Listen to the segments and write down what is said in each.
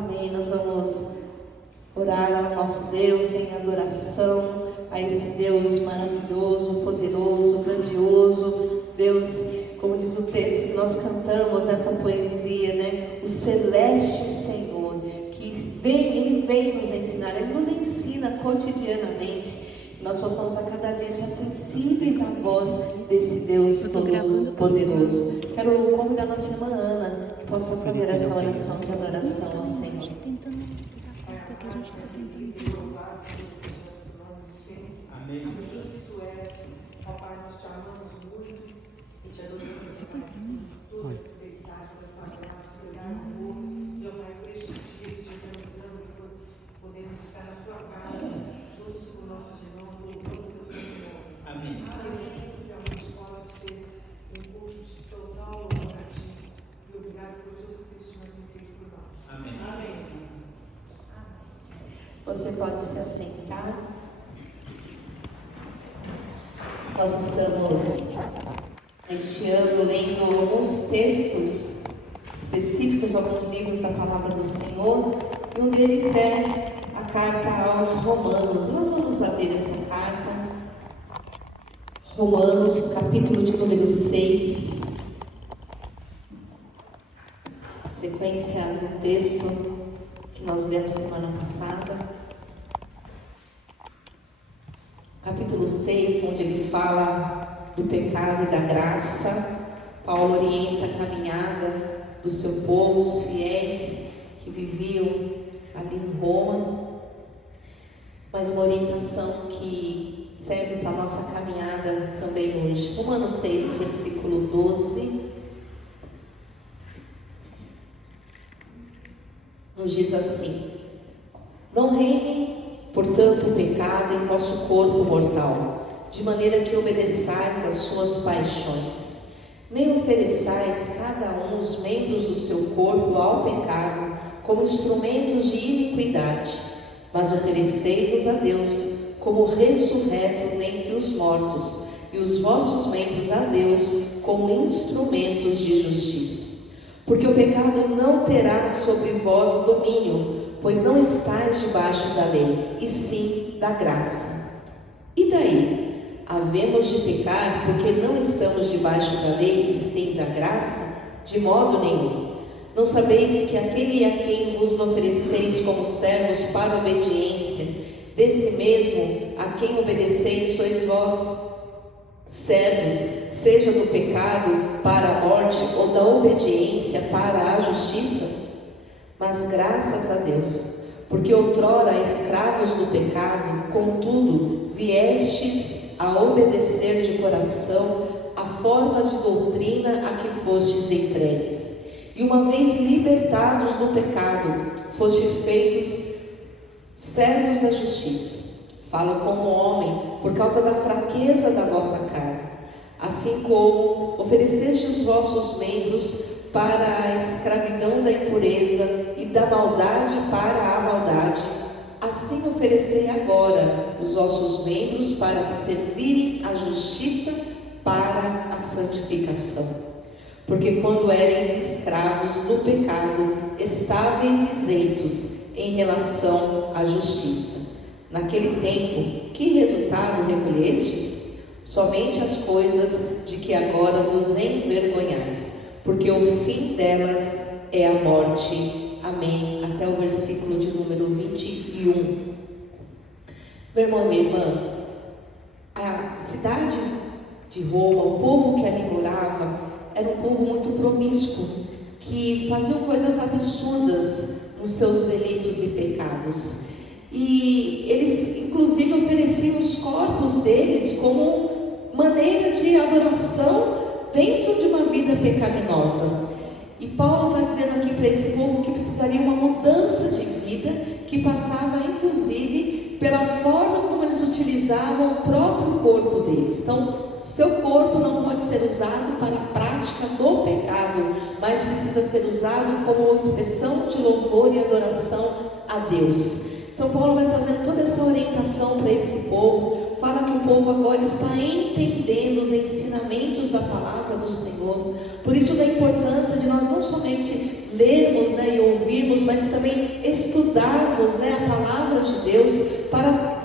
Amém. Nós vamos orar ao nosso Deus em adoração a esse Deus maravilhoso, poderoso, grandioso. Deus, como diz o texto que nós cantamos nessa poesia, né? O celeste Senhor, que Ele vem nos ensinar, Ele nos ensina cotidianamente. Que nós possamos a cada dia estar sensíveis à voz desse Deus todo-poderoso. Quero convidar a nossa irmã Ana, que possa fazer essa oração de adoração ao Senhor. Amém. Tu és, ó Pai, nós te amamos muito e te adoramos, Pai, por toda a fidelidade da tua graça, pelo amor. E, ó Pai, por este dia que o Senhor está nos dando, que podemos estar na sua casa, juntos com nossos irmãos, louvando o teu Senhor. Amém. Que esse culto realmente possa ser um culto de total louvor a ti. E obrigado por tudo que o Senhor tem feito por nós. Amém. Amém. Você pode se assentar. Nós estamos este ano lendo alguns textos específicos, alguns livros da Palavra do Senhor, e um deles é a carta aos Romanos. Nós vamos ler essa carta, Romanos, capítulo de número 6, sequência do texto que nós lemos semana passada. Capítulo 6, onde ele fala do pecado e da graça. Paulo orienta a caminhada do seu povo, os fiéis que viviam ali em Roma, mas uma orientação que serve para a nossa caminhada também hoje. Romanos 6, versículo 12, nos diz assim: não reine, portanto, o pecado em vosso corpo mortal, de maneira que obedeçais às suas paixões. Nem ofereçais cada um os membros do seu corpo ao pecado como instrumentos de iniquidade, mas oferecei-vos a Deus como ressurreto dentre os mortos, e os vossos membros a Deus como instrumentos de justiça. Porque o pecado não terá sobre vós domínio, pois não estáis debaixo da lei, e sim da graça. E daí? Havemos de pecar porque não estamos debaixo da lei, e sim da graça? De modo nenhum. Não sabeis que aquele a quem vos ofereceis como servos para obediência, desse mesmo a quem obedeceis sois vós servos, seja do pecado para a morte ou da obediência para a justiça? Mas graças a Deus, porque outrora escravos do pecado, contudo, viestes a obedecer de coração a forma de doutrina a que fostes entregues. E uma vez libertados do pecado, fostes feitos servos da justiça. Falo como homem, por causa da fraqueza da vossa carne. Assim como ofereceste os vossos membros para a escravidão da impureza e da maldade para a maldade, assim oferecei agora os vossos membros para servirem à justiça para a santificação. Porque quando éreis escravos do pecado, estáveis isentos em relação à justiça. Naquele tempo, que resultado recolhestes? Somente as coisas de que agora vos envergonhais, porque o fim delas é a morte. Amém. Até o versículo de número 21. Meu irmão, minha irmã, a cidade de Roma, o povo que ali morava, era um povo muito promíscuo, que faziam coisas absurdas nos seus delitos e pecados. E eles, inclusive, ofereciam os corpos deles como maneira de adoração dentro de uma vida pecaminosa. E Paulo está dizendo aqui para esse povo que precisaria uma mudança de vida, que passava inclusive pela forma como eles utilizavam o próprio corpo deles. Então, seu corpo não pode ser usado para a prática do pecado, mas precisa ser usado como uma expressão de louvor e adoração a Deus. Então Paulo vai trazendo toda essa orientação para esse povo, fala que o povo agora está entendendo os ensinamentos da palavra do Senhor, por isso da importância de nós não somente lermos, né, e ouvirmos, mas também estudarmos, né, a palavra de Deus, para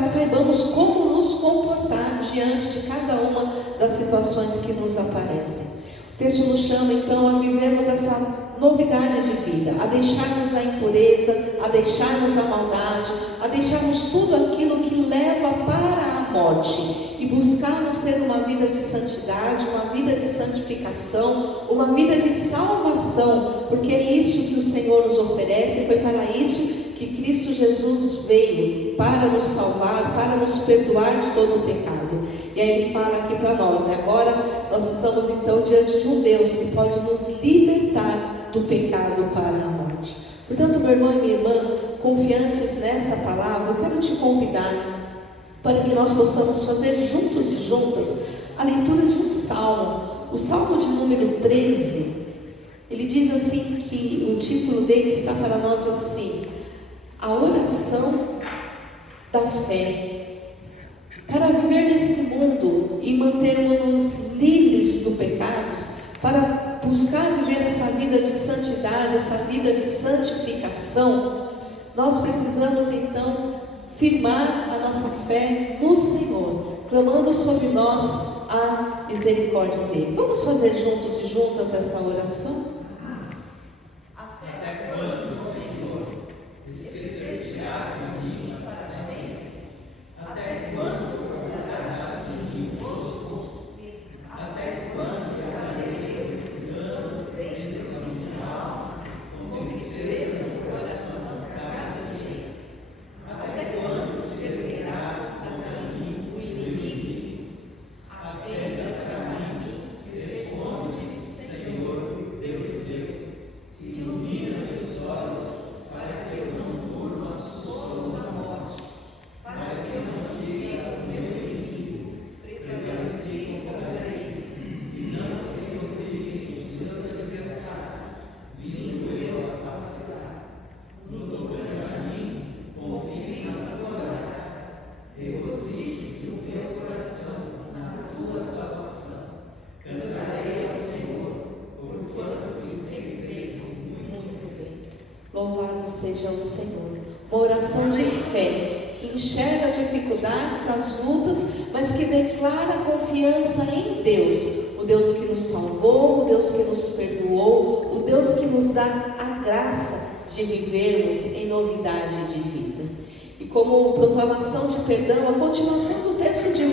que saibamos como nos comportar diante de cada uma das situações que nos aparecem. O texto nos chama então a vivermos essa novidade de vida, a deixarmos a impureza, a deixarmos a maldade, a deixarmos tudo aquilo que leva para a morte e buscarmos ter uma vida de santidade, uma vida de santificação, uma vida de salvação, porque é isso que o Senhor nos oferece, e foi para isso que Cristo Jesus veio, para nos salvar, para nos perdoar de todo o pecado. E aí ele fala aqui para nós, né? Agora nós estamos então diante de um Deus que pode nos libertar do pecado para a morte. Portanto, meu irmão e minha irmã, confiantes nesta palavra, eu quero te convidar para que nós possamos fazer juntos e juntas a leitura de um salmo, o salmo de número 13. Ele diz assim, que o título dele está para nós assim: a oração da fé. Para viver nesse mundo e mantermos-nos livres do pecados, para buscar viver essa vida de santidade, essa vida de santificação, nós precisamos então firmar a nossa fé no Senhor, clamando sobre nós a misericórdia dele. Vamos fazer juntos e juntas esta oração? Até quando, Senhor, esquecer-te-ás de mim para sempre? Até quando guardarás de mim o rosto? Até quando estarei eu brigando dentro de minha alma, com tristeza no coração cada dia? Até quando se erguerá contra mim o inimigo? Atenta-te a mim, responde-me, Senhor, Deus meu. Ilumina meus olhos, para que eu não durma no sono da morte, para que eu não diga ao meu inimigo: prevalecer contra ele, e não se regozijem os meus adversários, vindo eu a vacilar. No tocante a mim, confie na tua graça, regozije-se o meu coração na tua salvação. Cantarei ao Senhor, porquanto me tem feito muito bem. Louvado seja o Senhor. Uma oração de fé, que enxerga as dificuldades, as lutas, mas que declara confiança em Deus, o Deus que nos salvou, o Deus que nos perdoou, o Deus que nos dá a graça de vivermos em novidade de vida. E como proclamação de perdão, a continuação do texto de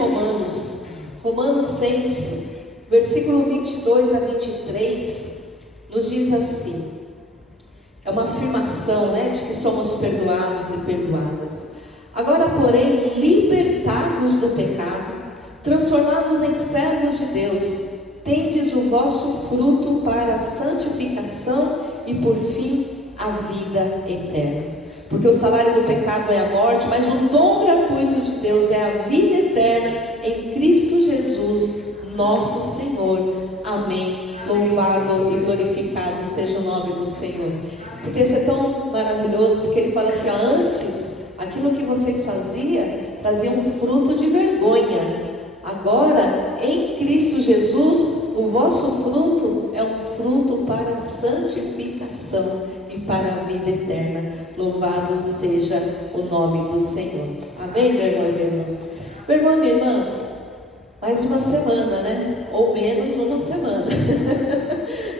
Romanos 6, versículo 22 a 23, nos diz assim: é uma afirmação, né, de que somos perdoados e perdoadas. Agora, porém, libertados do pecado, transformados em servos de Deus, tendes o vosso fruto para a santificação e, por fim, a vida eterna. Porque o salário do pecado é a morte, mas o dom gratuito de Deus é a vida eterna em Cristo Jesus, nosso Senhor. Amém. Louvado e glorificado seja o nome do Senhor. Esse texto é tão maravilhoso, porque ele fala assim: antes, aquilo que vocês faziam trazia um fruto de vergonha. Agora, em Cristo Jesus, o vosso fruto é um fruto para a santificação e para a vida eterna. Louvado seja o nome do Senhor. Amém, meu irmão e minha irmã? Meu irmão e minha irmã, mais uma semana, né? Ou menos uma semana.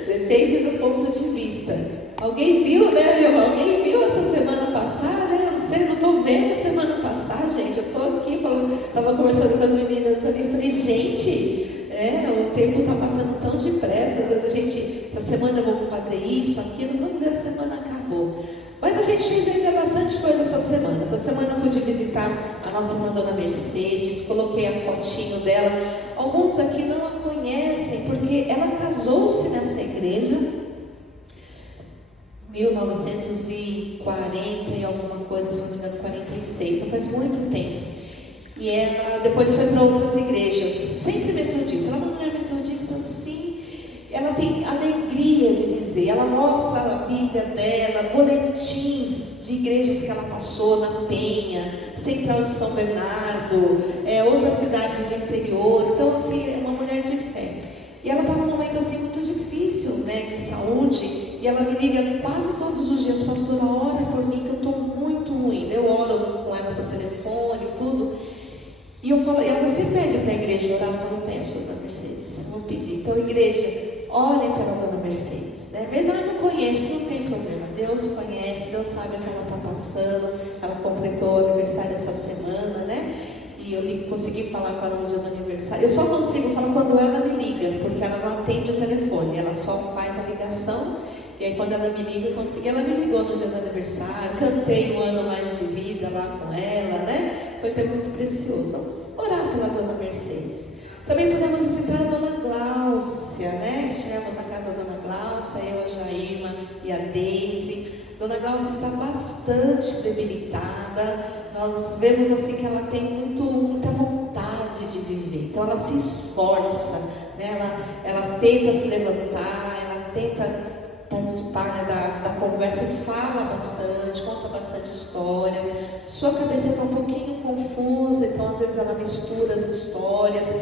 Depende do ponto de vista. Alguém viu, né, meu irmão? Alguém viu essa semana passar, né? Eu não sei, não estou vendo semana passar, gente. Eu estou aqui, estava conversando com as meninas ali, falei, gente, o tempo está passando tão depressa. Às vezes a gente, essa semana eu vou fazer isso, aquilo, quando vê a semana acabou. Mas a gente fez ainda bastante coisa essa semana. Essa semana eu pude visitar a nossa irmã Dona Mercedes, coloquei a fotinho dela. Alguns aqui não a conhecem, porque ela casou-se nessa igreja 1940 e alguma coisa, se não me engano, 46, já faz muito tempo. E ela depois foi para outras igrejas, sempre metodista. Ela é uma mulher metodista, sim. ela tem alegria de dizer, ela mostra a Bíblia dela, boletins de igrejas que ela passou, na Penha, Central de São Bernardo, outras cidades do interior. Então, assim, é uma mulher de fé. E ela está num momento assim muito difícil, né, de saúde, e ela me liga quase todos os dias: pastora, ora por mim que eu estou muito ruim. Eu oro com ela por telefone e tudo. E eu falo, você pede para a igreja orar? Eu não peço, dona Mercedes, vou pedir. Então, igreja, orem pela dona Mercedes, né? Mesmo ela não conhece, não tem problema. Deus conhece, Deus sabe o que ela está passando. Ela completou o aniversário essa semana, né? E eu consegui falar com ela no dia do aniversário. Eu só consigo falar quando ela me liga, porque ela não atende o telefone, ela só faz a ligação. E aí quando ela me liga, eu consegui. Ela me ligou no dia do aniversário, cantei um ano mais de vida lá com ela, né? Foi até muito precioso. Orar pela dona Mercedes. Também podemos visitar a dona Gláucia, né? Estivemos na casa da dona Gláucia, eu, a Jairma e a Deise. Dona Gláucia está bastante debilitada. Nós vemos assim que ela tem muita vontade de viver. Então ela se esforça, né? Ela tenta se levantar, ela tenta participar, né, da conversa, e fala bastante, conta bastante história. Sua cabeça está um pouquinho confusa, então às vezes ela mistura as histórias,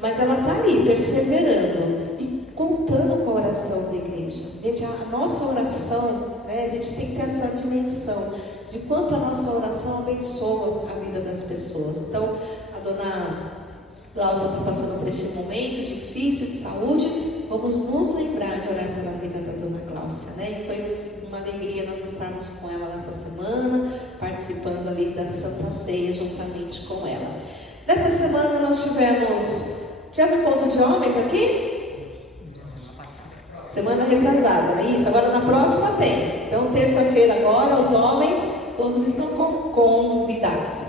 mas ela está ali, perseverando e contando com a oração da igreja. Gente, a nossa oração, né, a gente tem que ter essa dimensão de quanto a nossa oração abençoa a vida das pessoas. Então, a dona Gláucia está passando por este momento difícil de saúde. Vamos nos lembrar de orar pela vida da dona Gláucia, né? E foi uma alegria nós estarmos com ela nessa semana, participando ali da Santa Ceia juntamente com ela. Nessa semana nós tivemos encontro de homens aqui? Semana retrasada, não é isso? Agora na próxima tem. Então terça-feira agora os homens todos estão convidados.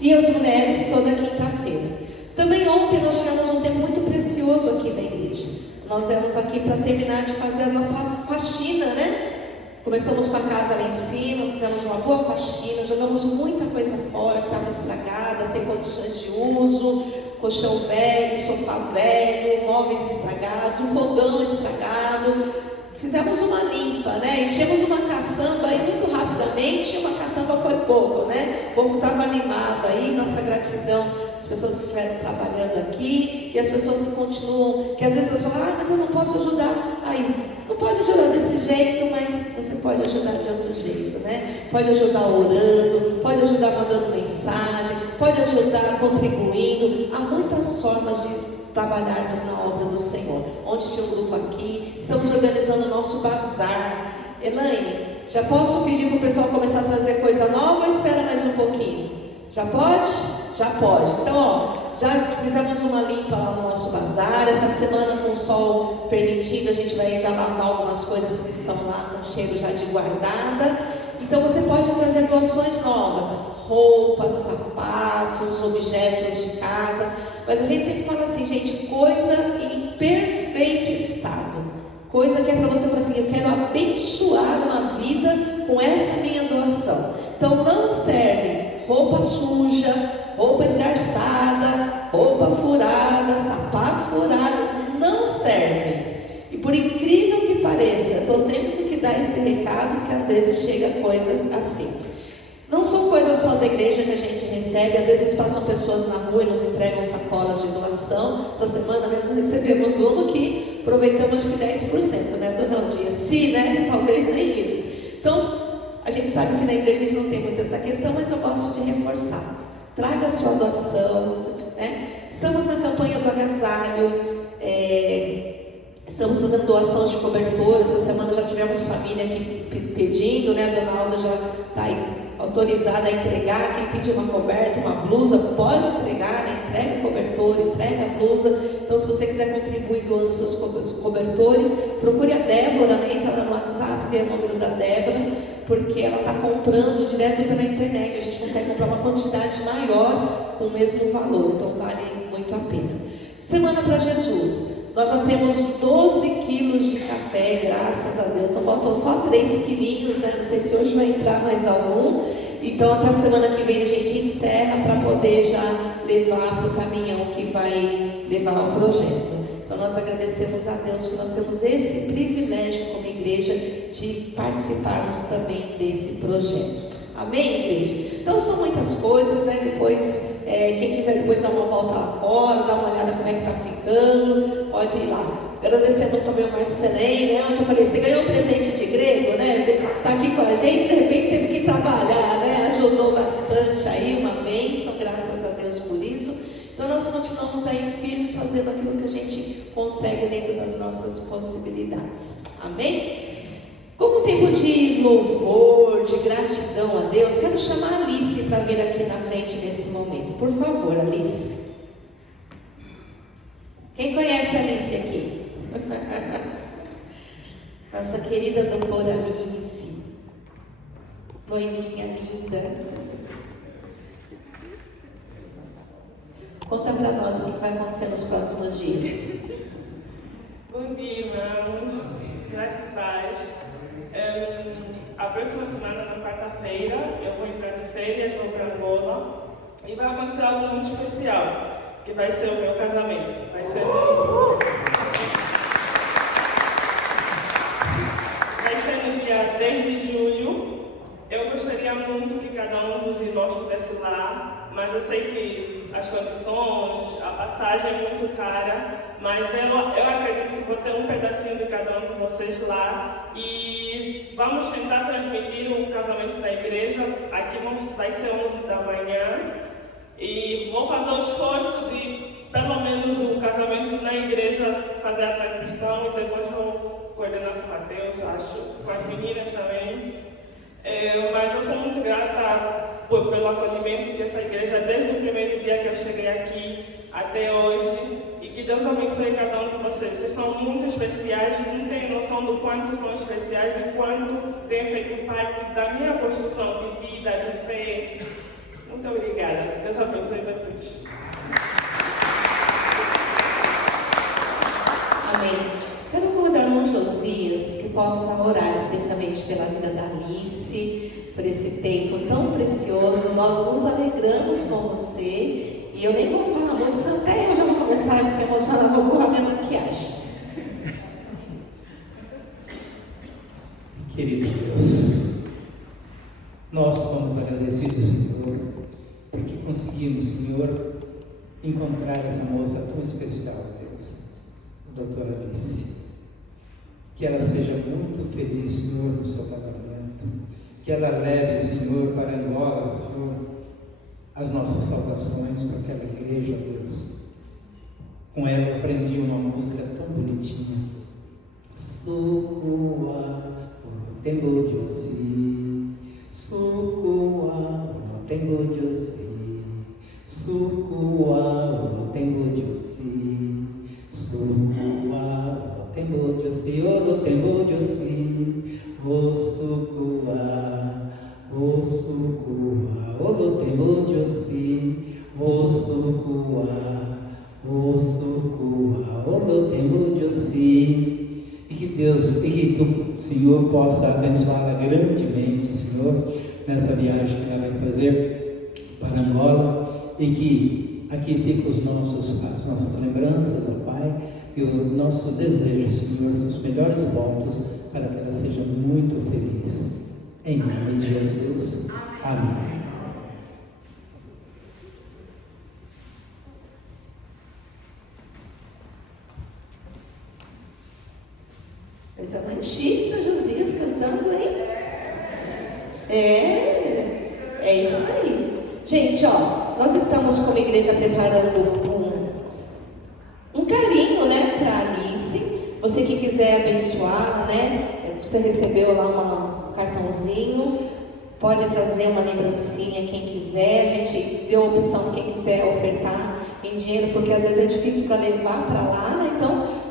E as mulheres toda quinta-feira. Também ontem nós tivemos um tempo muito precioso aqui na igreja. Nós viemos aqui para terminar de fazer a nossa faxina, né? Começamos com a casa lá em cima, fizemos uma boa faxina, jogamos muita coisa fora que estava estragada, sem condições de uso, colchão velho, sofá velho, móveis estragados, um fogão estragado. Fizemos uma limpa, né? Enchemos uma caçamba aí muito rapidamente. Uma caçamba foi pouco, né? O povo estava animado aí, nossa gratidão. As pessoas que estiveram trabalhando aqui e as pessoas que continuam, que às vezes elas falam: mas eu não posso ajudar. Aí, não pode ajudar desse jeito, mas você pode ajudar de outro jeito, né? Pode ajudar orando, pode ajudar mandando mensagem, pode ajudar contribuindo. Há muitas formas de trabalharmos na obra do Senhor. Ontem tinha um grupo aqui, estamos organizando o nosso bazar. Elaine, já posso pedir para o pessoal começar a trazer coisa nova ou espera mais um pouquinho? Já pode? Já pode. Então, ó, já fizemos uma limpa lá no nosso bazar. Essa semana, com o sol permitindo, a gente vai já lavar algumas coisas que estão lá com cheiro já de guardada. Então você pode trazer doações novas, roupas, sapatos, objetos de casa. Mas a gente sempre fala assim, gente, coisa em perfeito estado. Coisa que é para você falar assim: eu quero abençoar uma vida com essa minha doação. Então não serve roupa suja, roupa esgarçada, roupa furada, sapato furado, não serve. E por incrível que pareça, eu estou tendo que dar esse recado, porque às vezes chega coisa assim. Não são coisas só da igreja que a gente recebe, às vezes passam pessoas na rua e nos entregam sacolas de doação. Essa semana mesmo recebemos uma que aproveitamos que 10%, né, dona Aldia? Sim, né? Talvez nem isso. Então, a gente sabe que na igreja a gente não tem muito essa questão, mas eu gosto de reforçar. Traga a sua doação, né? Estamos na campanha do agasalho, estamos fazendo doação de cobertor. Essa semana já tivemos família aqui pedindo, né? A dona Alda já está autorizada a entregar. Quem pedir uma coberta, uma blusa, pode entregar, né? Entrega o cobertor, entrega a blusa. Então, se você quiser contribuir doando os seus cobertores, procure a Débora, né? Entra lá no WhatsApp, vê o número da Débora, porque ela está comprando direto pela internet. A gente consegue comprar uma quantidade maior com o mesmo valor, então vale muito a pena. Semana para Jesus. Nós já temos 12 quilos de café, graças a Deus. Então faltam só 3 quilinhos, né? Não sei se hoje vai entrar mais algum. Então até a semana que vem a gente encerra para poder já levar para o caminhão que vai levar o projeto. Então nós agradecemos a Deus que nós temos esse privilégio como igreja de participarmos também desse projeto. Amém, igreja? Então são muitas coisas, né? Depois, quem quiser depois dar uma volta lá fora, dar uma olhada como é que está ficando, pode ir lá. Agradecemos também ao Marcelém, né? Onde eu falei, você ganhou um presente de grego, né? Está aqui com a gente, de repente teve que trabalhar, né? Ajudou bastante aí, uma bênção, graças a Deus por isso. Então nós continuamos aí firmes, fazendo aquilo que a gente consegue dentro das nossas possibilidades. Amém? Como tempo de louvor, de gratidão a Deus, quero chamar a Alice para vir aqui na frente nesse momento. Por favor, Alice. Quem conhece a Alice aqui? Nossa querida doutora Alice, noivinha linda. Conta para nós o que vai acontecer nos próximos dias. Bom dia, irmãos. Graças a Deus. A próxima semana, na quarta-feira, eu vou entrar de férias, vou para Angola e vai acontecer algo muito especial, que vai ser o meu casamento. Vai ser no dia 10 de julho. Eu gostaria muito que cada um dos irmãos estivesse lá, mas eu sei que as condições, a passagem é muito cara, mas eu acredito que vou ter um pedacinho de cada um de vocês lá e vamos tentar transmitir o casamento da igreja. Aqui vai ser 11 da manhã e vou fazer o esforço de, pelo menos, o casamento na igreja fazer a transmissão e depois vou coordenar com o Mateus, acho, com as meninas também. Mas eu sou muito grata pelo acolhimento que essa igreja, desde o primeiro dia que eu cheguei aqui até hoje, e que Deus abençoe cada um de vocês. Vocês são muito especiais, não têm noção do quanto são especiais e quanto têm feito parte da minha construção de vida, de fé. Muito obrigada. Deus abençoe vocês. Amém. Quero convidar o irmão Josias que possa orar especialmente pela vida da Alice, por esse tempo tão precioso. Nós nos alegramos com você e eu nem vou falar muito, porque até eu já vou começar a ficar emocionada, vou borrar minha maquiagem. Querido Deus, nós somos agradecidos, Senhor, porque conseguimos, Senhor, encontrar essa moça tão especial, Deus, a doutora Alice. Que ela seja muito feliz, Senhor, no seu casamento. Que ela leve, Senhor, para Angola, Senhor, as nossas saudações para aquela igreja, Deus. Com ela eu aprendi uma música tão bonitinha. Sukua, no tempo de osi. Sukua, no tempo de osi. Sukua, no tempo de osi. Sukua, tempo de osi, o tempo de osi, o sukua, o sukua, o tempo de osi, o sukua, o sukua, o tempo de osi. E que Deus, e que o Senhor possa abençoá-la grandemente, Senhor, nessa viagem que ela vai fazer para Angola, e que aqui fiquem as nossas lembranças, ó Pai, e o nosso desejo, Senhor, dos melhores votos para que ela seja muito feliz. Em nome de Jesus. Amém. Essa mãe chique, seu Josias cantando, hein? É isso aí. Gente, ó, nós estamos como igreja preparando um carinho, né, para Alice. Você que quiser abençoar, né, você recebeu lá um cartãozinho, pode trazer uma lembrancinha quem quiser. A gente deu a opção quem quiser ofertar em dinheiro, porque às vezes é difícil para levar para lá, né? Então,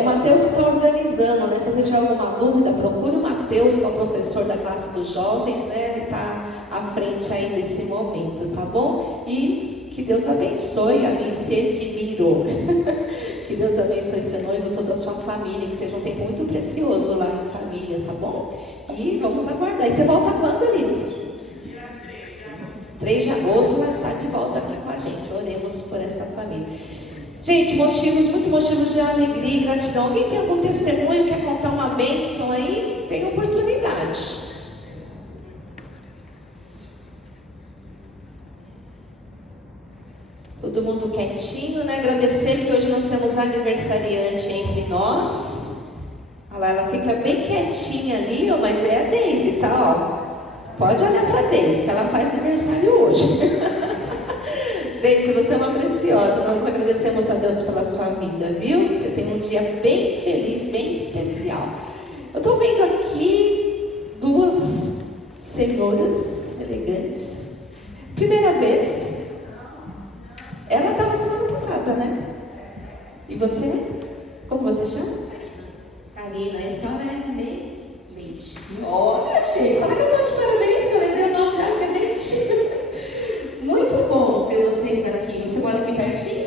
o Mateus está organizando, né? Se você tiver alguma dúvida, procure o Mateus, que é o professor da classe dos jovens, né? Ele está à frente aí nesse momento, tá bom? E que Deus abençoe a Alice Edmiro. Que Deus abençoe seu noivo e toda a sua família, que seja um tempo muito precioso lá em família, tá bom? E vamos aguardar. E você volta quando, Alice? 3 de agosto vai estar de volta aqui com a gente. Oremos por essa família. Gente, muitos motivos de alegria e gratidão. Alguém tem algum testemunho, quer contar uma bênção aí? Tem oportunidade. Todo mundo quietinho, né? Agradecer que hoje nós temos aniversariante entre nós. Olha lá, ela fica bem quietinha ali, ó, mas é a Deise, tá? Ó. Pode olhar para a Deise, que ela faz aniversário hoje. Deise, você é uma preciosa. Nós agradecemos a Deus pela sua vida, viu? Você tem um dia bem feliz, bem especial. Eu estou vendo aqui duas senhoras elegantes. Primeira vez. Ela estava semana passada, né? E você? Como você chama? Karina. E a senhora é Neide. Olha, gente, fala que eu estou de parabéns, que eu lembrei o nome dela, que é Neide. Muito bom ver vocês aqui. Você mora aqui pertinho?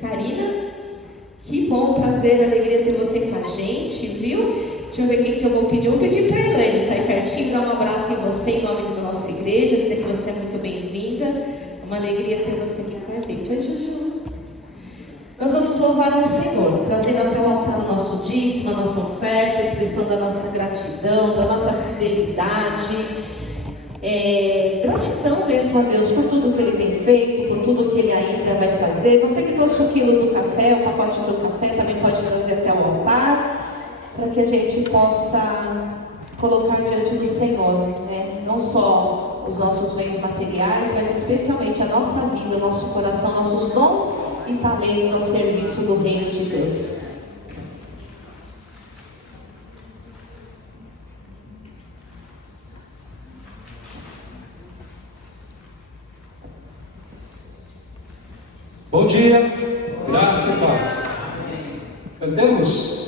Karina? Que bom, prazer, alegria ter você com a gente, viu? Deixa eu ver o que eu vou pedir. Eu vou pedir para a Elaine, tá aí pertinho, dar um abraço em você em nome da nossa igreja, dizer que você é muito bem-vinda. Uma alegria ter você aqui com a gente. Oi, Juju. Nós vamos louvar o Senhor, trazendo até o altar o nosso dízimo, a nossa oferta, a expressão da nossa gratidão, da nossa fidelidade. Gratidão mesmo a Deus por tudo que Ele tem feito, por tudo que Ele ainda vai fazer. Você que trouxe o quilo do café, o pacote do café, também pode trazer até o altar, para que a gente possa colocar diante do Senhor, né? Não só os nossos bens materiais, mas especialmente a nossa vida, o nosso coração, nossos dons e talentos ao serviço do reino de Deus. Bom dia, graça e paz. Cantemos?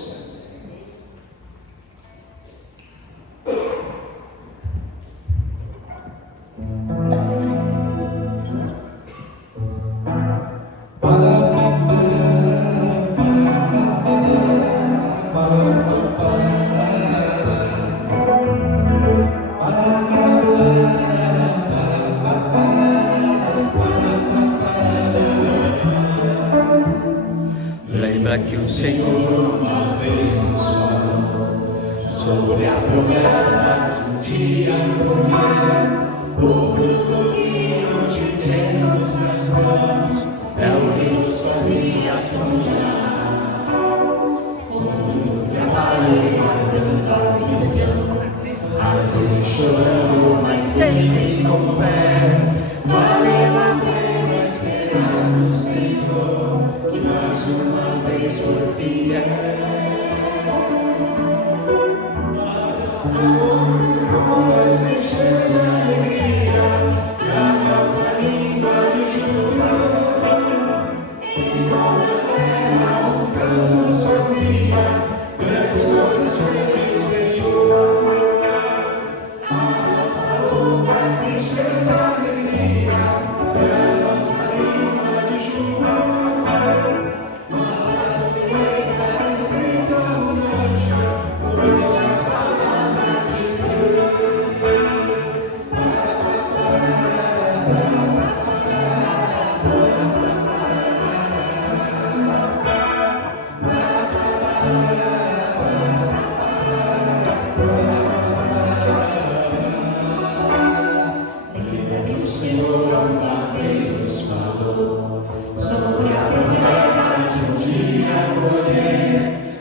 Lembra que o Senhor uma vez nos falou sobre a promessa de um dia comer o fruto que hoje temos nas mãos. É o que nos fazia sonhar. Com muito trabalho e tanta visão, às vezes chorando, mas sempre com fé. Valeu a pena esperar no Senhor, que mais uma vez foi fiel. A nossa voz encheu de alegria, e a nossa língua de júbilo. Em toda a terra um canto se ouvia, grandes coisas fez o Senhor. A nossa uva se encheu de alegria, e a nossa língua de júbilo. Nossa colheita sempre abundante, cobriu a palavra de Deus. Lembra que o Senhor uma vez nos falou sobre a promessa de um dia colher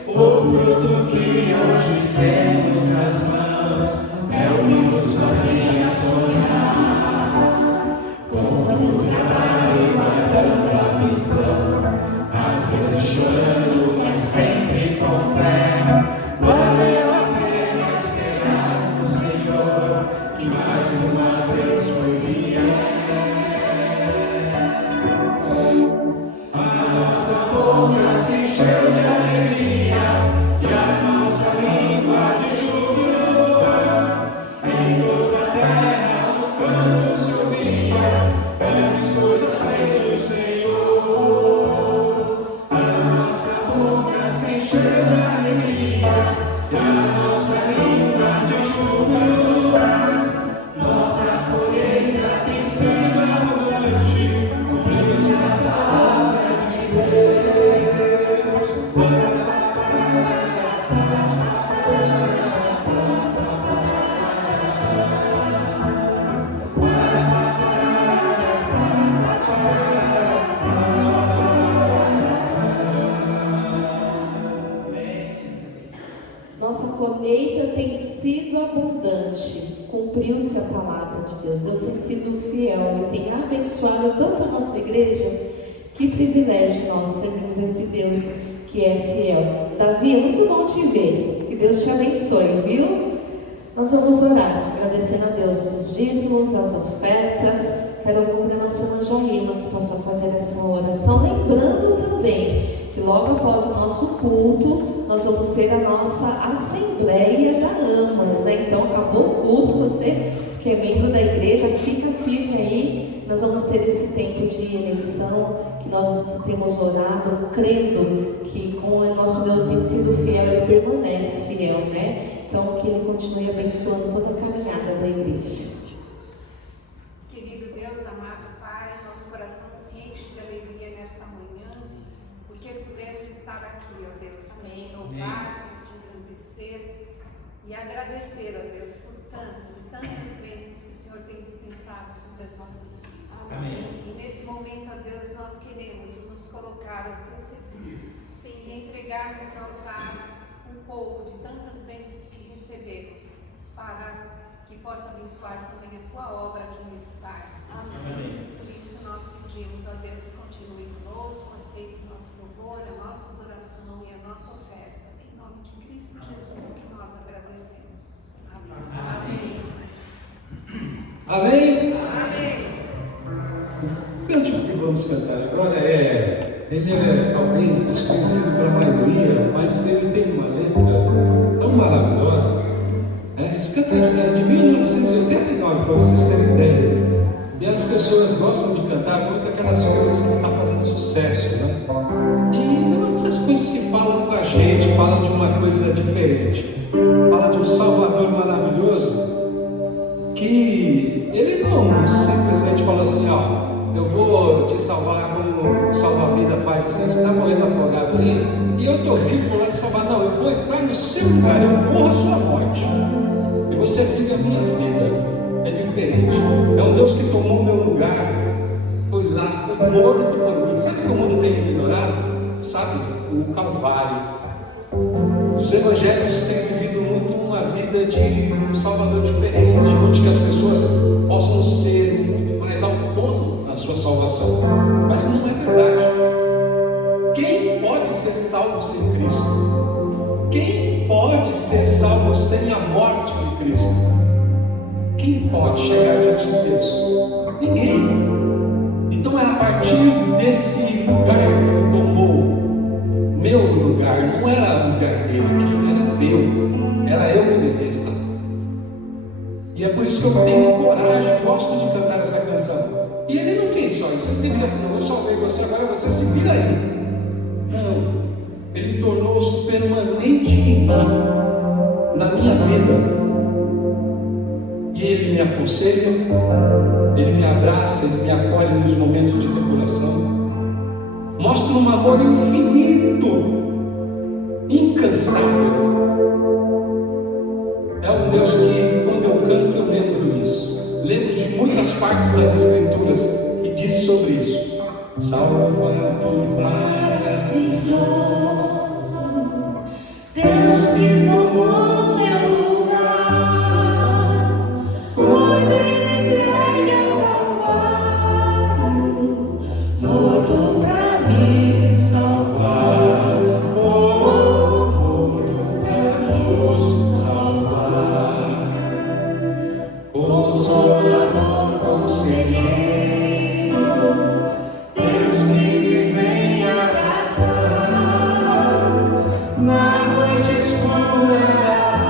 o fruto que hoje temos nas mãos. É o que nos fazia sonhar. Com muito trabalho e matando a visão, às vezes chorando, mas sempre com fé. Valeu a pena esperar no Senhor, que mais uma vez foi fiel. A nossa boca se encheu de alegria, e a nossa língua de júbilo. Em toda a terra um canto se ouvia, grandes coisas fez o Senhor. A nossa boca se encheu de alegria, e a nossa língua de júbilo. Nossa colheita abundante, cumpriu-se a palavra de Deus. Deus tem sido fiel e tem abençoado tanto a nossa igreja. Que privilégio nós sermos esse Deus que é fiel. Davi, é muito bom te ver. Que Deus te abençoe, viu? Nós vamos orar, agradecendo a Deus os dízimos, as ofertas. Quero convidar a nossa irmã Jairma que possa fazer essa oração. Lembrando também que logo após o nosso culto, nós vamos ter a nossa Assembleia da AMAS, né? Então, acabou o culto, você que é membro da igreja, fica firme aí. Nós vamos ter esse tempo de eleição, que nós temos orado, crendo que com o nosso Deus tem sido fiel, Ele permanece fiel, né? Então, que Ele continue abençoando toda a caminhada da igreja. Querido Deus, amado Pai, nosso coração se enche de alegria nesta manhã, porque pudemos estar aqui, ó Deus, para te louvar, para te engrandecer e agradecer, ó Deus, por tantas e tantas bênçãos que o Senhor tem dispensado sobre as nossas vidas. Amém. E nesse momento, ó Deus, nós queremos nos colocar ao teu serviço e entregar no teu altar um pouco de tantas bênçãos que recebemos, para que possa abençoar também a tua obra aqui nesse bairro. Amém. Por isso nós pedimos, ó Deus, continue conosco, aceite o nosso louvor, a nossa adoração e a nossa oferta. Em nome de Cristo Jesus que nós agradecemos. Amém. Amém? Amém. O cântico que vamos cantar agora ele é talvez desconhecido para a maioria, mas ele tem uma letra tão maravilhosa. Esse canto é de 1989, para vocês terem ideia. E as pessoas gostam de cantar muito aquelas coisas que estão fazendo sucesso, né? E não essas coisas que falam com a gente, falam de uma coisa diferente. Fala de um Salvador maravilhoso, que ele não simplesmente fala assim, ó, eu vou te salvar como o salva-vida faz, assim, você está morrendo afogado aí, e eu estou vivo, vou lá te salvar. Não, eu vou entrar no seu lugar, eu morro a sua morte, e você vive a minha vida. É diferente. É um Deus que tomou o meu lugar, foi lá, foi morto por mim. Sabe o que o mundo tem ignorado? Sabe? O Calvário. Os evangelhos têm vivido muito uma vida de um Salvador diferente, onde que as pessoas possam ser muito mais autônomas na sua salvação. Mas não é verdade. Quem pode ser salvo sem Cristo? Quem pode ser salvo sem a morte de Cristo? Quem pode chegar diante de Deus? Ninguém. Então é a partir desse lugar que Ele tomou, meu lugar, não era o lugar dele aqui, era meu, era eu que devia estar. E é por isso que eu tenho coragem, gosto de cantar essa canção. E ele não fez só isso, ele deveria assim, não, eu salvei você, agora você se vira aí. Não, ele tornou-se permanente em mim, na minha vida. E Ele me aconselha, Ele me abraça, Ele me acolhe nos momentos de tribulação. Mostra um amor infinito, incansável. É um Deus que, quando eu canto, eu lembro isso. Lembro de muitas partes das Escrituras que diz sobre isso. Salvador maravilhoso, Deus que tomou meu lugar, quando Ele entrega ao Calvário, morto pra me salvar, morto pra nos salvar, Consolador, Conselheiro, Deus que vem abraçar na noite escura.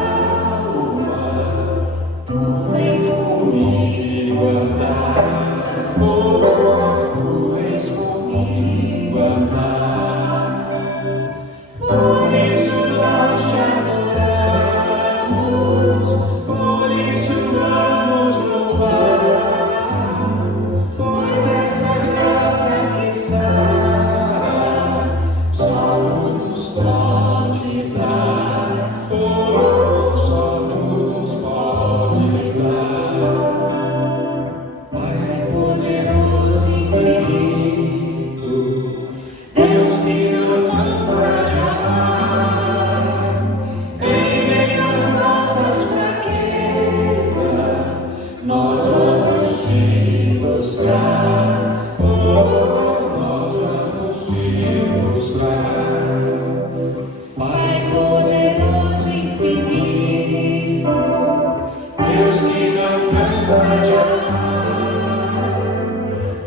Deus que não cansa de amar,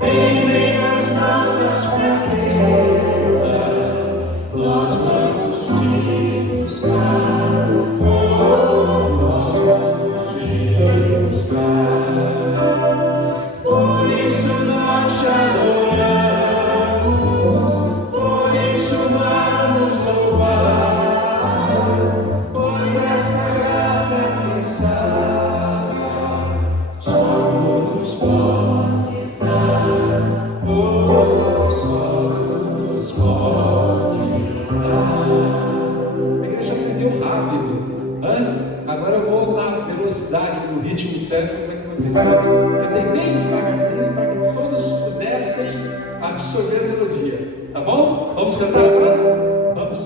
em meio às nossas fraquezas, nós vamos te buscar, nós vamos te buscar. Por isso nós te adoramos, por isso vamos louvar, pois essa graça que salva, só tu nos podes dar, só tu nos podes dar. A igreja aprendeu rápido, hã? Agora eu vou na velocidade, no ritmo certo, para que vocês cantam. Cantei bem devagarzinho para que todos pudessem absorver a melodia, tá bom? Vamos cantar agora? Vamos.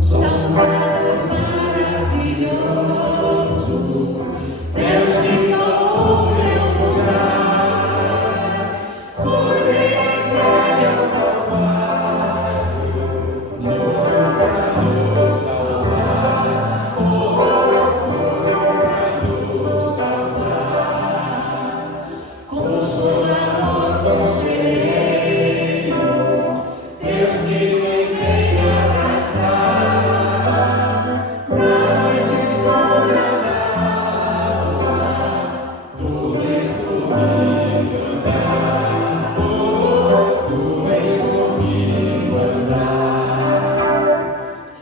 Salvador maravilhoso, Deus que tomou meu lugar, Cordeiro entregue ao Calvário, Para nos salvar, para nos salvar, Consolador, Conselheiro, Deus que me vem abraçar, na noite escura tu és comigo andar, tu és comigo andar.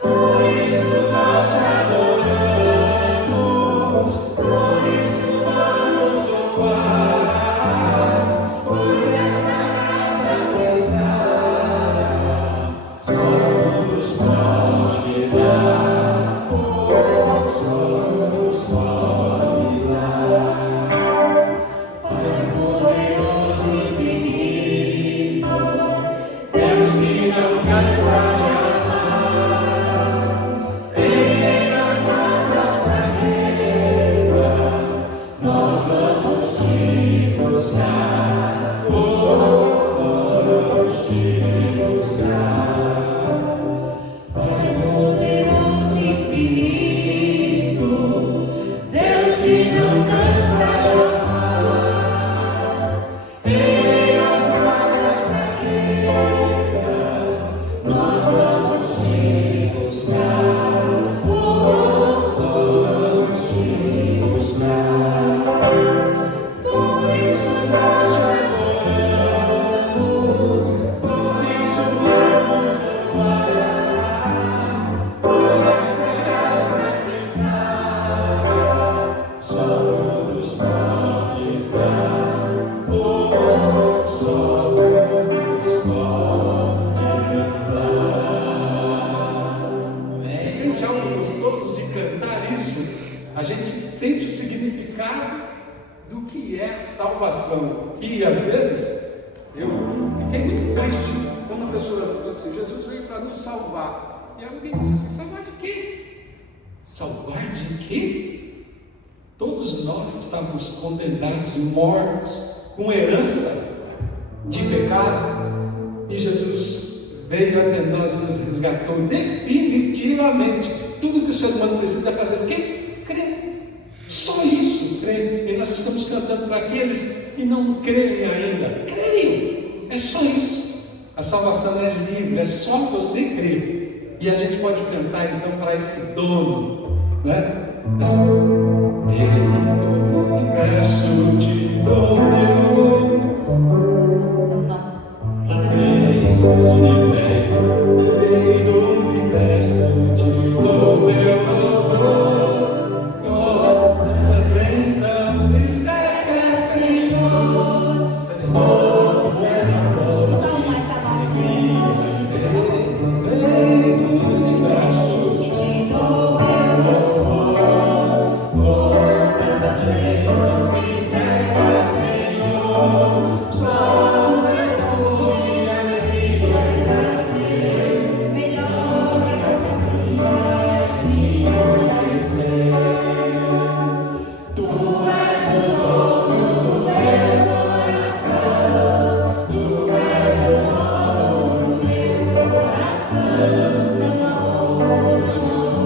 Por isso nós te adoramos, por isso vamos louvar, pois essa graça que salva, só tu nos podes dar, só tu nos podes dar. Pai poderoso e infinito, Deus que não cansa de amar, em meio às nossas fraquezas, nós vamos te buscar, nós vamos te buscar. Pai poderoso e infinito, Deus que não cansa de amar, Em meio às nossas fraquezas, nós vamos te buscar, nós vamos te buscar. Por isso nós te adoramos, por isso vamos louvar, pois essa graça que salva, só tu nos podes dar, só tu nos podes dar. Você sente algo gostoso de cantar isso? A gente sente o significado do que é salvação. E às vezes eu fiquei muito triste quando uma pessoa falou assim: Jesus veio para nos salvar. E alguém disse assim: salvar de quê? Salvar de quê? Todos nós estávamos condenados, mortos, com herança de pecado, e Jesus veio até nós e nos resgatou definitivamente. Tudo que o ser humano precisa fazer, o quê? Crer. Só isso, crer. E nós estamos cantando para aqueles que não creem ainda. Creiam. É só isso. A salvação é livre, é só você crer. E a gente pode cantar então para esse dono, né? Rei do universo, te dou meu Rei do universo, te dou meu louvor. Oh, presença me cerca, Senhor. Estou mais amor. Rei do universo, te dou meu louvor. Oh, presença me cerca, Senhor. Só não há outro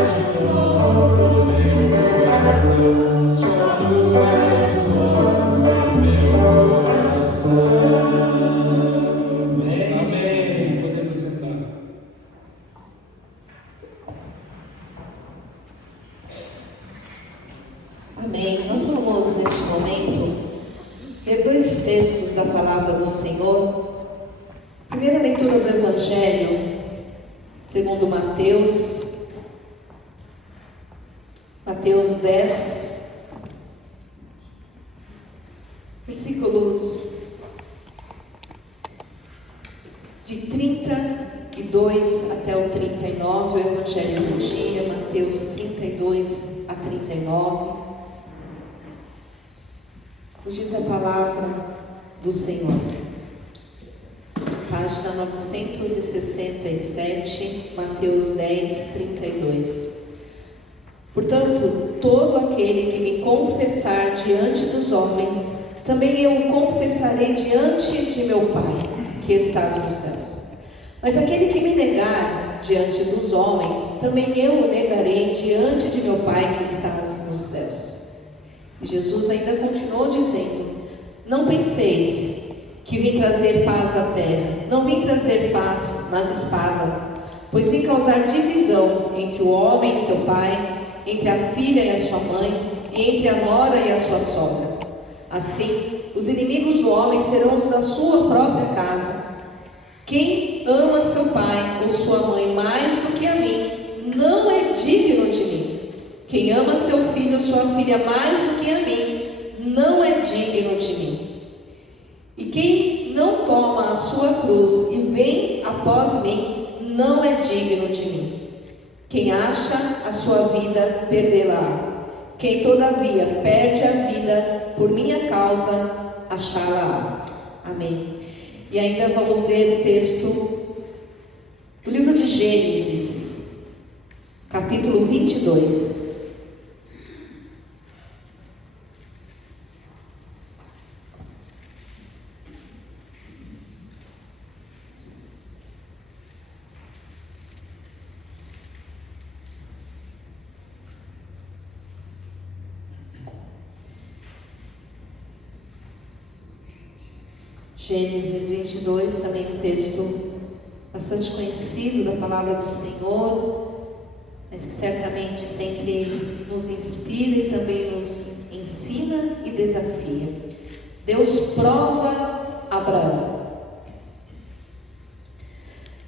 és o dono do meu coração, só tu és o dono do meu coração. Amém, amém. Podemos assentar. Amém. Nós vamos, neste momento, ler dois textos da palavra do Senhor. Primeira leitura do Evangelho, segundo Mateus, Mateus 10, versículos de 32 até o 39, o Evangelho do dia, Mateus 32 a 39. Nos diz a palavra do Senhor. Página 967, Mateus 10, 32. Portanto, todo aquele que me confessar diante dos homens, também eu o confessarei diante de meu Pai, que estás nos céus. Mas aquele que me negar diante dos homens, também eu o negarei diante de meu Pai, que estás nos céus. E Jesus ainda continuou dizendo: não penseis que vim trazer paz à terra. Não vim trazer paz, mas espada. Pois vim causar divisão entre o homem e seu pai, entre a filha e a sua mãe, e entre a nora e a sua sogra. Assim, os inimigos do homem serão os da sua própria casa. Quem ama seu pai ou sua mãe mais do que a mim, não é digno de mim. Quem ama seu filho ou sua filha mais do que a mim, não é digno de mim. E quem não toma a sua cruz e vem após mim, não é digno de mim. Quem acha a sua vida, perdê-la-á. Quem todavia perde a vida por minha causa, achá-la-á. Amém. E ainda vamos ler o texto do livro de Gênesis, capítulo 22. Gênesis 22, também um texto bastante conhecido da palavra do Senhor, mas que certamente sempre nos inspira e também nos ensina e desafia. Deus prova Abraão.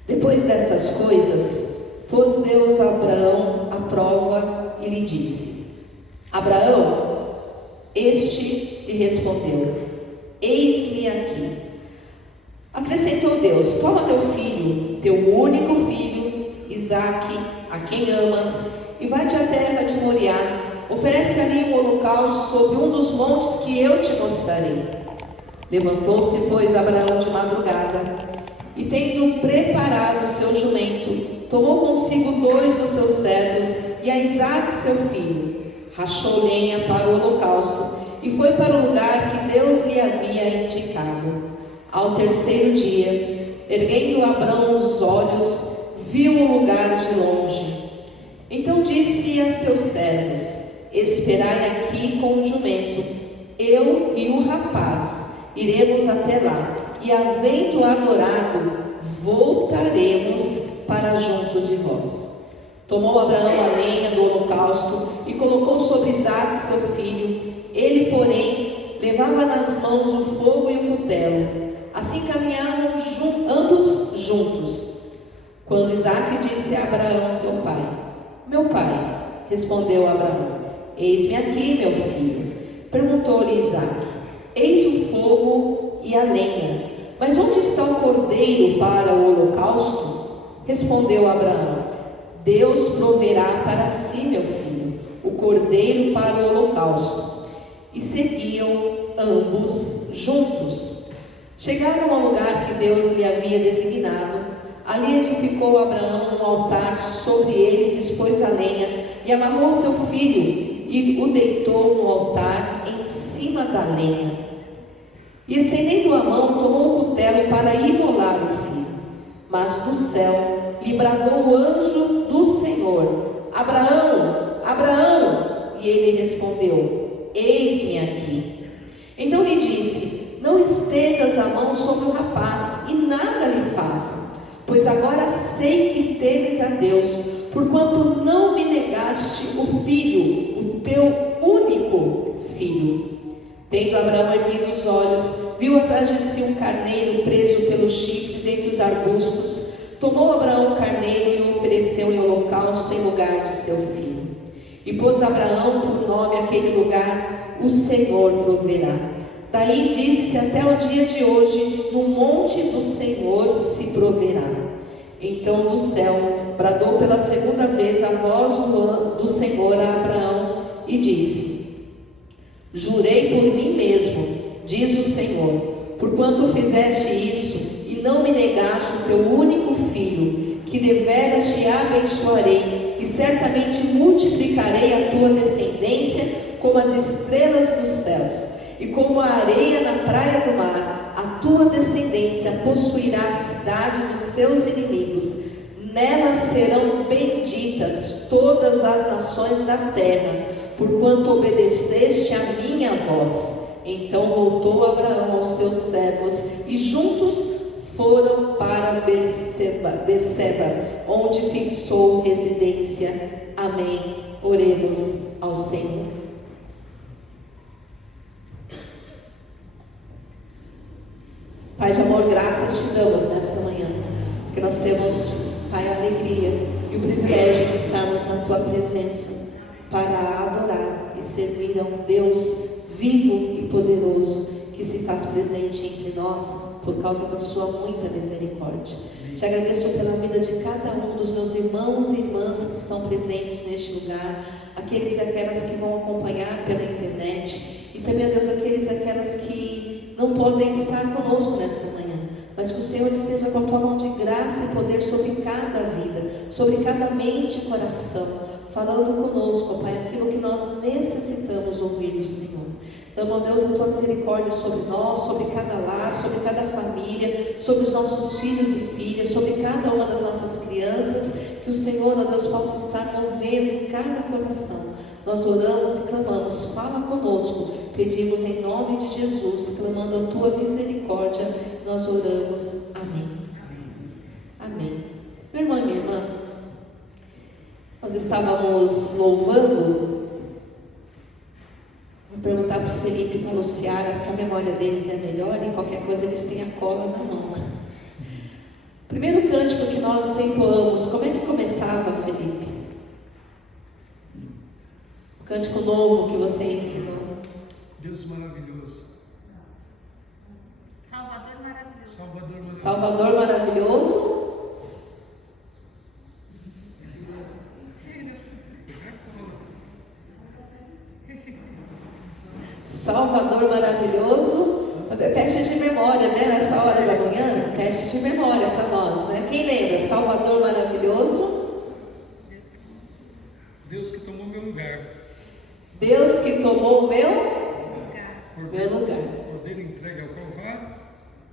Depois destas coisas, pôs Deus a Abraão à prova e lhe disse: Abraão, este lhe respondeu: eis-me aqui. Acrescentou Deus: toma teu filho, teu único filho, Isaque, a quem amas, e vai-te à terra de Moriá. Oferece ali um holocausto sobre um dos montes que eu te mostrarei. Levantou-se, pois, Abraão de madrugada, e tendo preparado o seu jumento, tomou consigo 2 dos seus servos e a Isaque seu filho, rachou lenha para o holocausto e foi para o lugar que Deus lhe havia indicado. Ao terceiro dia, erguendo Abraão os olhos, viu o lugar de longe. Então disse a seus servos: esperai aqui com o jumento, eu e o rapaz iremos até lá, e havendo adorado, voltaremos para junto de vós. Tomou Abraão a lenha do holocausto e colocou sobre Isaque seu filho. Ele, porém, levava nas mãos o fogo e o cutelo. Assim caminhavam ambos juntos. Quando Isaque disse a Abraão seu pai: meu pai, respondeu Abraão: eis-me aqui, meu filho. Perguntou-lhe Isaque: eis o fogo e a lenha, mas onde está o cordeiro para o holocausto? Respondeu Abraão: Deus proverá para si, meu filho, o cordeiro para o holocausto. E seguiam ambos juntos. Chegaram ao lugar que Deus lhe havia designado. Ali edificou Abraão um altar, sobre ele dispôs a lenha e amarrou seu filho e o deitou no altar em cima da lenha. E estendendo a mão, tomou o cutelo para imolar o filho. Mas do céu lhe bradou o anjo do Senhor: Abraão, Abraão! E ele respondeu: Eis-me aqui. Então lhe disse: Não estendas a mão sobre o rapaz e nada lhe faça, pois agora sei que temes a Deus, porquanto não me negaste o filho, o teu único filho. Tendo Abraão erguido os olhos, viu atrás de si um carneiro preso pelos chifres entre os arbustos. Tomou Abraão o carneiro e o ofereceu em holocausto em lugar de seu filho. E pôs Abraão por nome aquele lugar: O Senhor proverá. Daí diz-se até o dia de hoje: No monte do Senhor se proverá. Então do céu bradou pela segunda vez a voz do Senhor a Abraão e disse: Jurei por mim mesmo, diz o Senhor, porquanto fizeste isso e não me negaste o teu único filho, que deveras te abençoarei e certamente multiplicarei a tua descendência como as estrelas dos céus e como a areia na praia do mar. A tua descendência possuirá a cidade dos seus inimigos. Nelas serão benditas todas as nações da terra, porquanto obedeceste a minha voz. Então voltou Abraão aos seus servos e juntos foram para Berseba, onde fixou residência. Amém. Oremos ao Senhor. Pai de amor, graças te damos nesta manhã, porque nós temos, Pai, a alegria e o privilégio de estarmos na tua presença para adorar e servir a um Deus vivo e poderoso que se faz presente entre nós por causa da sua muita misericórdia. Te agradeço pela vida de cada um dos meus irmãos e irmãs que estão presentes neste lugar, aqueles e aquelas que vão acompanhar pela internet, e também, ó Deus, aqueles e aquelas que não podem estar conosco nesta manhã, mas que o Senhor esteja com a tua mão de graça e poder sobre cada vida, sobre cada mente e coração, falando conosco, Pai, aquilo que nós necessitamos ouvir do Senhor. Ó Deus, a tua misericórdia sobre nós, sobre cada lar, sobre cada família, sobre os nossos filhos e filhas, sobre cada uma das nossas crianças, que o Senhor, ó Deus, possa estar movendo em cada coração. Nós oramos e clamamos, fala conosco, pedimos em nome de Jesus, clamando a tua misericórdia, nós oramos, amém. Amém. Meu irmão e minha irmã, nós estávamos louvando. Vou perguntar para o Felipe e para a Luciara, porque a memória deles é melhor e qualquer coisa eles têm a cola na mão. O primeiro cântico que nós entoamos, como é que começava, Felipe? O cântico novo que você ensinou. Deus maravilhoso. Salvador maravilhoso. Salvador maravilhoso. Salvador maravilhoso. Fazer teste de memória, né? Nessa hora da manhã, teste de memória para nós, né? Quem lembra? Salvador maravilhoso. Deus que tomou meu lugar. Deus que tomou o meu lugar. Cordeiro entregue ao Calvário.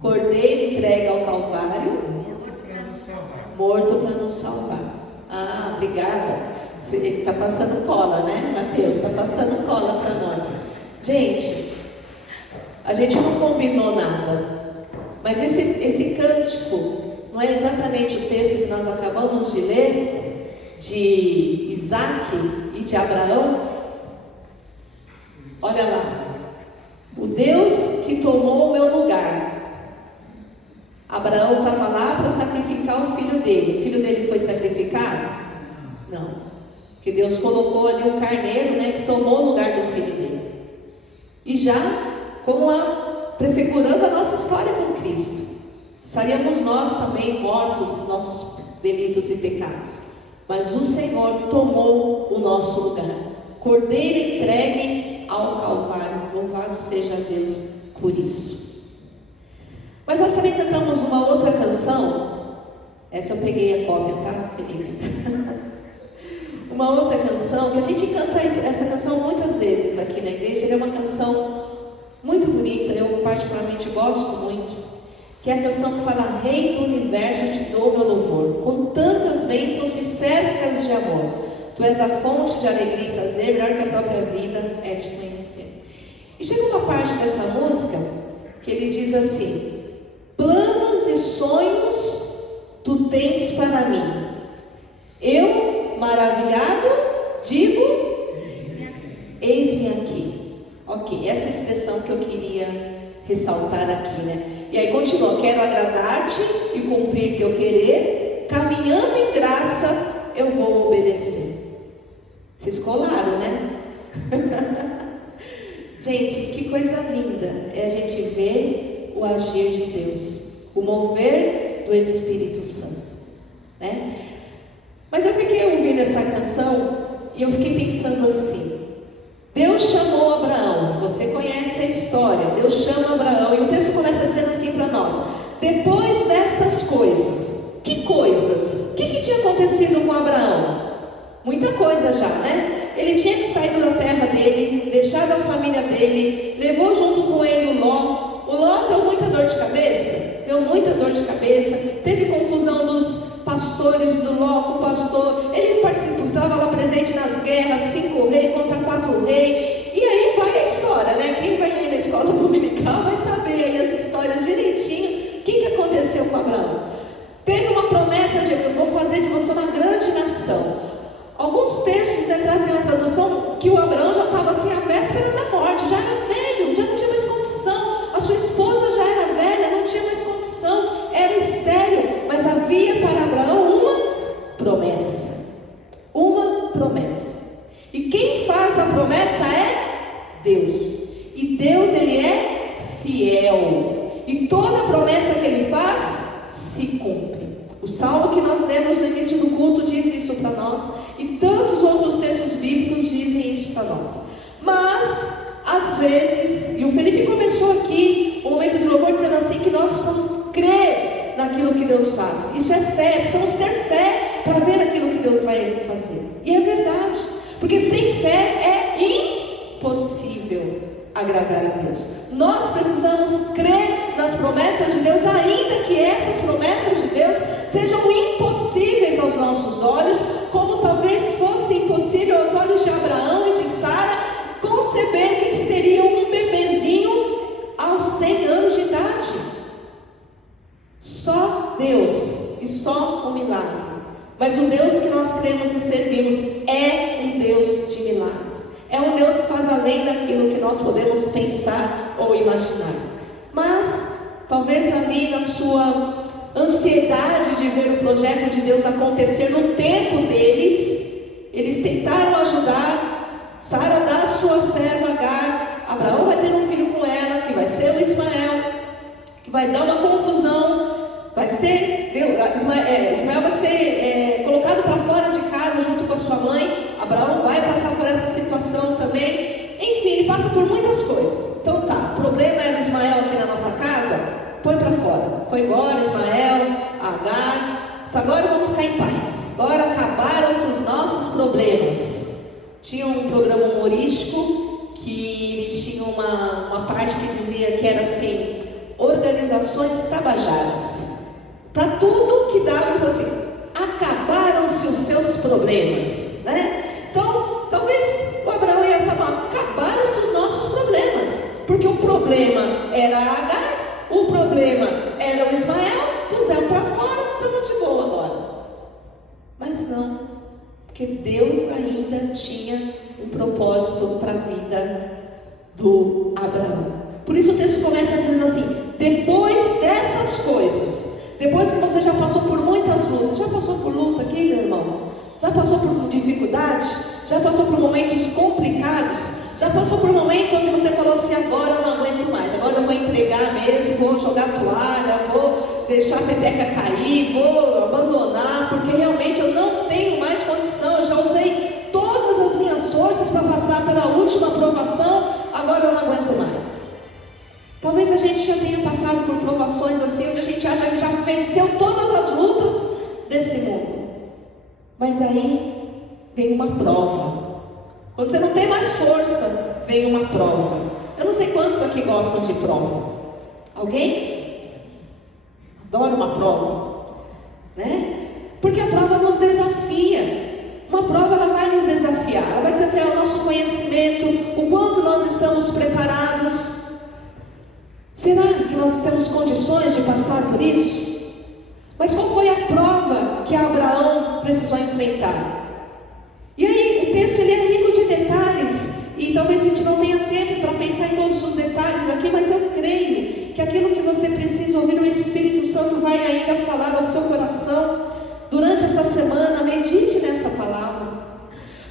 Cordeiro entregue ao Calvário. Morto para nos salvar. Morto para nos salvar. Ah, obrigada. Ele está passando cola, né, Mateus? Está passando cola para nós. Gente, a gente não combinou nada, mas esse cântico não é exatamente o texto que nós acabamos de ler, de Isaac e de Abraão? Olha lá, o Deus que tomou o meu lugar. Abraão estava lá para sacrificar o filho dele. O filho dele foi sacrificado? Não, porque Deus colocou ali um carneiro, né, que tomou o lugar do filho dele. E já, como prefigurando a nossa história com Cristo, estaríamos nós também mortos, nossos delitos e pecados. Mas o Senhor tomou o nosso lugar. Cordeiro entregue ao Calvário. Louvado seja Deus por isso. Mas nós também cantamos uma outra canção. Essa eu peguei a cópia, tá, Felipe? Uma outra canção, que a gente canta essa canção muitas vezes aqui na igreja. Ela é uma canção muito bonita, eu particularmente gosto muito, que é a canção que fala: Rei do universo, te dou meu louvor, com tantas bênçãos me cercas de amor, Tu és a fonte de alegria e prazer, melhor que a própria vida é te conhecer. E chega uma parte dessa música que ele diz assim: planos e sonhos tu tens para mim. Eu, maravilhado, digo: eis-me aqui. Ok, essa é a expressão que eu queria ressaltar aqui, né? E aí continua: quero agradar-te e cumprir teu querer, caminhando em graça eu vou obedecer. Vocês colaram, né? Gente, que coisa linda é a gente ver o agir de Deus, o mover do Espírito Santo, né? Mas eu fiquei ouvindo essa canção e eu fiquei pensando assim: Deus chamou Abraão, você conhece a história, Deus chama Abraão, e o texto começa dizendo assim para nós: depois destas coisas, que coisas? O que tinha acontecido com Abraão? Muita coisa já, né? Ele tinha saído da terra dele, deixado a família dele, levou junto com ele o Ló. O Ló deu muita dor de cabeça, teve confusão dos pastores do Ló com o pastor. Ele participou, estava lá presente nas guerras, 5 reis contra 4 reis. E aí vai a história, né? Quem vai ir na escola dominical vai saber aí as histórias direitinho. O que aconteceu com Abraão? Teve uma promessa de: eu vou fazer de você uma grande nação. Alguns textos, né, trazem a tradução que o Abraão já estava assim à véspera da morte, já era velho, já não tinha mais condição. A sua esposa já era velha, não tinha mais condição, era estéril. Mas havia para Abraão uma promessa. Uma promessa. E quem faz a promessa é Deus. E Deus, Ele é fiel. E toda promessa que Ele faz se cumpre. O salmo que nós lemos no início do culto diz isso para nós, e tantos outros textos bíblicos dizem isso para nós. Mas, às vezes, e o Felipe começou aqui um momento de louvor dizendo assim, que nós precisamos crer naquilo que Deus faz. Isso é fé, precisamos ter fé para ver aquilo que Deus vai fazer. E é verdade, porque sem fé é impossível agradar a Deus. Nós precisamos crer nas promessas de Deus, ainda que essas promessas de Deus sejam impossíveis aos nossos olhos, como talvez fosse impossível aos olhos de Abraão e de Sara conceber que eles teriam um bebezinho aos 100 anos de idade. Só Deus e só um milagre. Mas o Deus que nós cremos e servimos é um Deus de milagres. É um Deus que faz além daquilo que nós podemos pensar ou imaginar. Mas, talvez ali na sua ansiedade de ver o projeto de Deus acontecer no tempo deles, eles tentaram ajudar. Sara dá a sua serva Agar, Abraão vai ter um filho com ela, que vai ser o Ismael, que vai dar uma confusão, vai ser, Ismael vai ser colocado para fora de casa junto com a sua mãe. Abraão vai passar por essa situação também. Enfim, ele passa por muitas coisas. Então tá, o problema é do Ismael aqui na nossa casa, põe para fora. Foi embora Ismael, Agar. Então agora vamos ficar em paz. Agora acabaram-se os nossos problemas. Tinha um programa humorístico que eles tinham uma parte que dizia que era assim: organizações tabajaras. Para tudo que dava, ele falou assim: acabaram-se os seus problemas, né? Então, talvez o Abraão ia falar: acabaram-se os nossos problemas, porque o problema era Agar, o problema era o Ismael, puseram para fora, estamos de boa agora. Mas não, porque Deus ainda tinha um propósito para a vida do Abraão. Por isso o texto começa dizendo assim: depois dessas coisas, depois que você já passou por muitas lutas, já passou por luta aqui, meu irmão? Já passou por dificuldade? Já passou por momentos complicados? Já passou por momentos onde você falou assim: agora eu não aguento mais, agora eu vou entregar mesmo, vou jogar a toalha, vou deixar a peteca cair, vou abandonar, porque realmente eu não tenho mais condição, eu já usei todas as minhas forças para passar pela última provação, agora eu não aguento mais. Talvez a gente já tenha passado por provações assim, onde a gente acha que já venceu todas as lutas desse mundo. Mas aí vem uma prova. Quando você não tem mais força, vem uma prova. Eu não sei quantos aqui gostam de prova. Alguém? Adora uma prova, né? Porque a prova nos desafia. Uma prova, ela vai desafiar. Ela vai desafiar o nosso conhecimento, o quanto nós estamos preparados. Será que nós temos condições de passar por isso? Mas qual foi a prova que Abraão precisou enfrentar? E aí o texto ele é rico de detalhes, e talvez a gente não tenha tempo para pensar em todos os detalhes aqui, mas eu creio que aquilo que você precisa ouvir, o Espírito Santo vai ainda falar ao seu coração durante essa semana. Medite nessa palavra,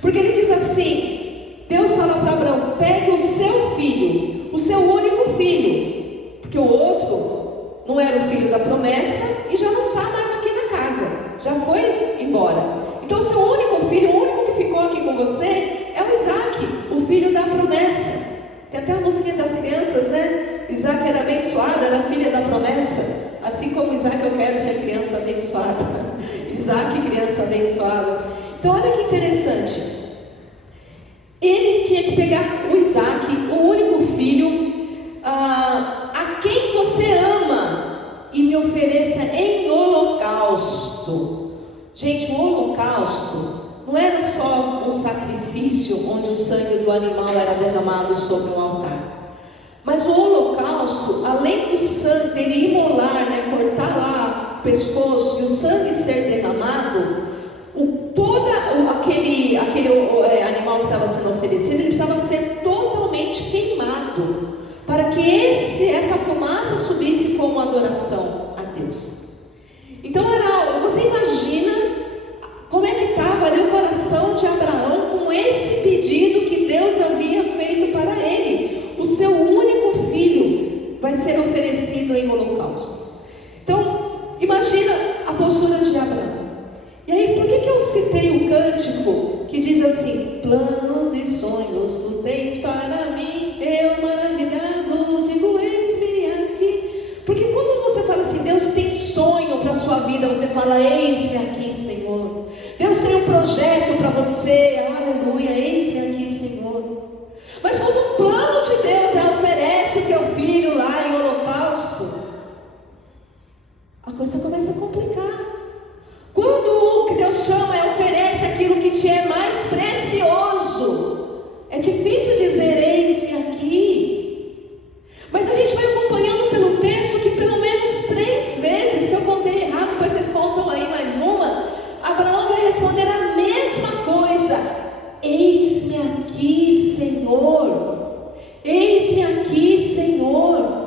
porque ele diz assim, Deus fala para Abraão: pegue o seu filho, o seu único filho, porque o outro não era o filho da promessa e já não está mais aqui na casa, já foi embora. Então o seu único filho, o único que ficou aqui com você é o Isaac, o filho da promessa. Tem até a musiquinha das crianças, né? Isaac era abençoado, era filha da promessa. Assim como Isaac, eu quero ser criança abençoada. Isaac, criança abençoada. Então olha que interessante. Ele tinha que pegar o Isaac, o único filho, a quem você ama, e me ofereça em holocausto. Gente, o holocausto não era só um sacrifício onde o sangue do animal era derramado sobre um altar. Mas o holocausto, além do sangue, dele imolar, né, cortar lá o pescoço e o sangue ser derramado, aquele animal que estava sendo oferecido, ele precisava ser totalmente queimado, para que essa fumaça subisse como adoração a Deus. Então você imagina como é que estava ali o coração de Abraão com esse pedido que Deus havia feito para ele. O seu único filho vai ser oferecido em holocausto. Então, imagina a postura de Abraão. E aí, por que eu citei o cântico que diz assim: planos e sonhos tu tens para mim, eu maravilhado digo eis-me aqui. Porque quando você fala assim, Deus tem sonho para a sua vida, você fala: eis-me aqui, Senhor. Deus tem um projeto para você, aleluia, eis-me aqui, Senhor. Mas quando o plano de Deus oferece o teu filho lá em holocausto, a coisa começa a complicar. Quando o que Deus chama oferece aquilo que te é mais precioso, é difícil dizer eis-me aqui. Mas a gente vai acompanhando pelo texto que pelo menos 3 vezes, se eu contei errado, depois vocês contam aí mais uma, Abraão vai responder a mesma coisa: eis-me aqui, Senhor. Eis-me aqui, Senhor.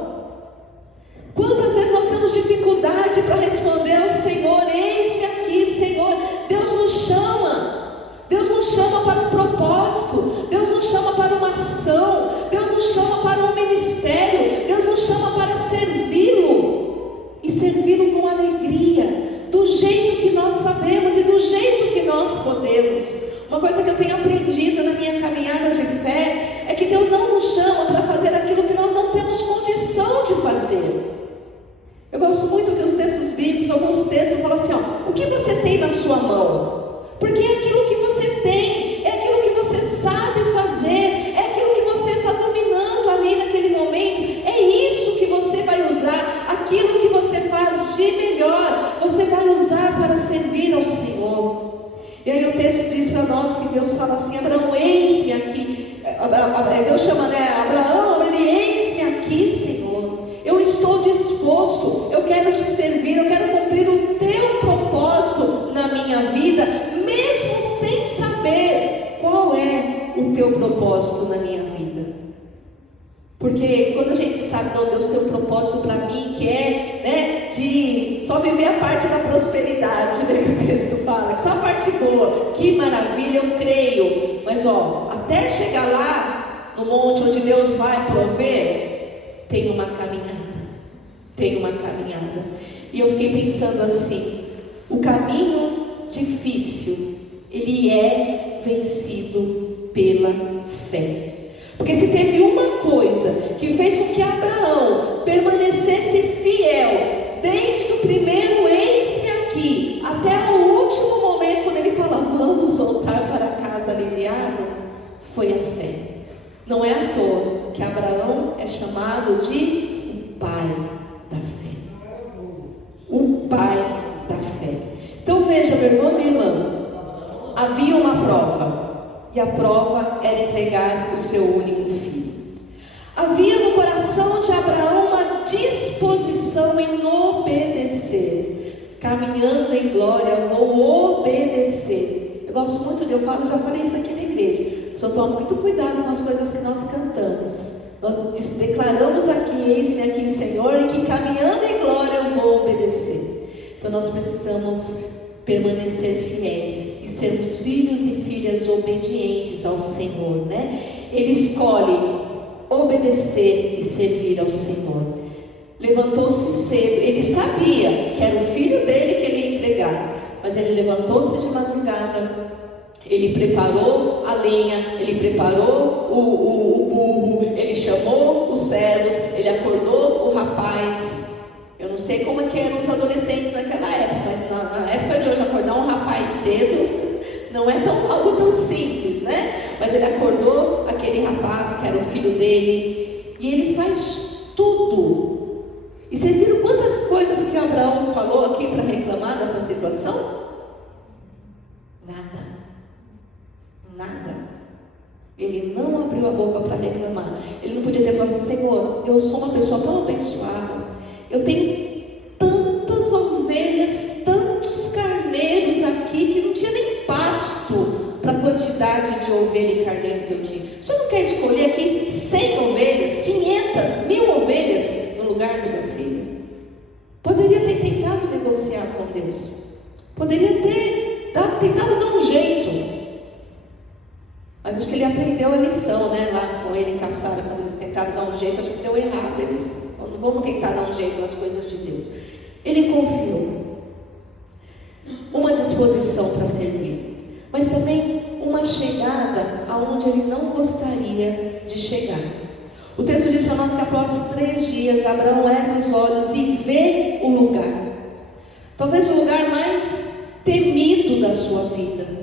Quantas vezes nós temos dificuldade para responder ao Senhor: eis-me aqui, Senhor. Deus nos chama. Deus nos chama para um propósito. Deus nos chama para uma ação. Deus nos chama para um ministério. Deus nos chama para servi-lo. E servi-lo com alegria, do jeito que nós sabemos e do jeito que nós podemos. Uma coisa que eu tenho aprendido na minha caminhada de fé é que Deus não nos chama para fazer aquilo que nós não temos condição de fazer. Eu gosto muito que os textos bíblicos, alguns textos falam assim, o que você tem na sua mão? Porque é aquilo que você tem, é aquilo que você sabe fazer, é aquilo que você está dominando ali naquele momento, é isso que você vai usar, aquilo que você faz de melhor, você vai usar para servir ao Senhor. E aí o texto diz para nós que Deus fala assim: Abraão, eis-me aqui. Deus chama, Abraão, ele: eis-me aqui, Senhor. Eu estou disposto, eu quero te servir, eu quero cumprir o teu propósito na minha vida, mesmo sem saber qual é o teu propósito na minha vida. Porque quando a gente sabe, não, Deus tem um propósito para mim, que é, de só viver a parte da prosperidade, que o texto fala, que só a parte boa, que maravilha, eu creio. Mas até chegar lá, no monte onde Deus vai prover, tem uma caminhada. E eu fiquei pensando assim, o caminho difícil, ele é vencido pela fé. Porque se teve uma coisa que fez com que Abraão permanecesse fiel, desde o primeiro eis-me aqui, até o último momento, quando ele fala, vamos voltar para casa aliviado, foi a fé. Não é à toa que Abraão é chamado de o pai da fé. O pai da fé. Então veja, meu irmão, minha irmã, havia uma prova. e a prova era entregar o seu único filho. Havia no coração de Abraão uma disposição em obedecer. Caminhando em glória, vou obedecer. Eu gosto muito de, já falei isso aqui na igreja. Só toma muito cuidado com as coisas que nós cantamos. Nós declaramos aqui, eis-me aqui, Senhor, e que caminhando em glória eu vou obedecer. Então nós precisamos permanecer fiéis e sermos filhos e filhas obedientes ao Senhor, né? Ele escolhe obedecer e servir ao Senhor. Levantou-se cedo, ele sabia que era o filho dele que ele ia entregar, mas ele levantou-se de madrugada, ele preparou a lenha, ele preparou o burro, ele chamou os servos, ele acordou o rapaz. Eu não sei como é que eram os adolescentes naquela época, mas na época de hoje acordar um rapaz cedo não é algo tão simples, né? Mas ele acordou aquele rapaz que era o filho dele, e ele faz tudo. E vocês viram quantas coisas que Abraão falou aqui para reclamar dessa situação? Nada. Ele não abriu a boca para reclamar. Ele não podia ter falado: Senhor, eu sou uma pessoa tão abençoada, eu tenho tantas ovelhas, tantos carneiros aqui, que não tinha nem pasto para a quantidade de ovelha e carneiro que eu tinha. O senhor não quer escolher aqui 100 ovelhas, 500, 1000 ovelhas no lugar do meu filho? Poderia ter tentado negociar com Deus, poderia ter tentado dar um jeito, mas acho que ele aprendeu a lição, né? Lá com ele em Caçara, quando eles tentaram dar um jeito, acho que deu errado. Eles não vamos tentar dar um jeito nas coisas de Deus. Ele confiou, uma disposição para servir, mas também uma chegada aonde ele não gostaria de chegar. O texto diz para nós que após 3 dias, Abraão ergue os olhos e vê o lugar, talvez o lugar mais temido da sua vida.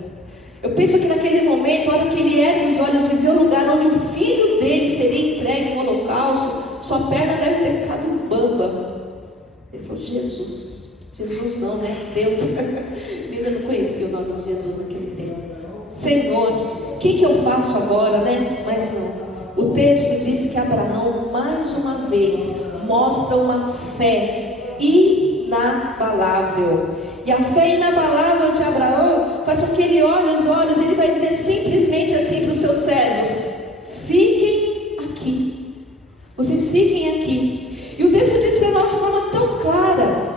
Eu penso que naquele momento, a hora que ele ergue os olhos e vê o lugar onde o filho dele seria entregue em holocausto, sua perna deve ter ficado bamba. Ele falou: Jesus não, né? Deus. Ainda não conhecia o nome de Jesus naquele tempo. Senhor, o que eu faço agora, né? Mas não. O texto diz que Abraão, mais uma vez, mostra uma fé inabalável. E a fé inabalável de Abraão faz com que ele olhe os olhos, ele vai dizer simplesmente assim para os seus servos: fiquem aqui, vocês fiquem aqui. E o texto diz para nós de forma tão clara: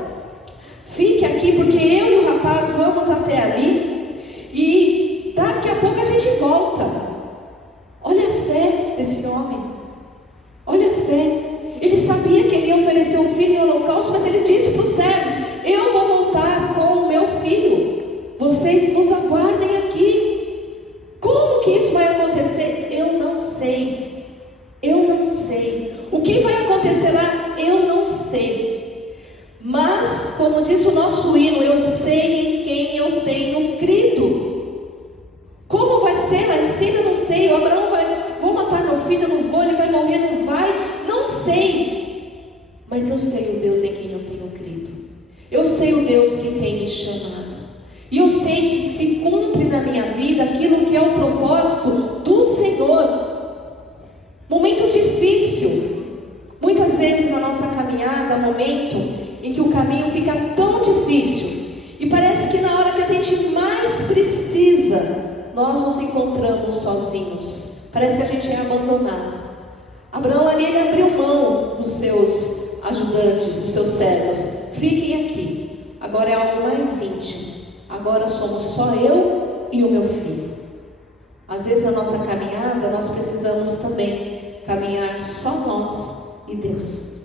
fique aqui, porque eu e o rapaz vamos até ali, e daqui a pouco a gente volta. Olha a fé desse homem, olha a fé. Ele sabia que ele ia oferecer o filho em holocausto, mas ele disse para os servos: eu vou voltar com o meu filho, vocês nos aguardem aqui. Como que isso vai acontecer? Eu não sei. O que vai acontecer lá? Eu não sei. Mas, como diz o nosso hino, eu sei em quem eu tenho crido. Como vai ser lá em cima? Eu não sei. O Abraão vou matar meu filho, eu não vou, ele vai morrer, não vai, não sei. Mas eu sei o Deus em quem eu tenho crido. Eu sei o Deus que tem me chamado. E eu sei que se cumpre na minha vida aquilo que é o propósito do Senhor. Momento difícil. Muitas vezes na nossa caminhada, momento em que o caminho fica tão difícil, e parece que na hora que a gente mais precisa, nós nos encontramos sozinhos. Parece que a gente é abandonado. Abraão ali, ele abriu mão dos seus ajudantes, dos seus servos. Fiquem aqui. Agora é algo mais íntimo. Agora somos só eu e o meu filho. Às vezes na nossa caminhada nós precisamos também caminhar só nós e Deus.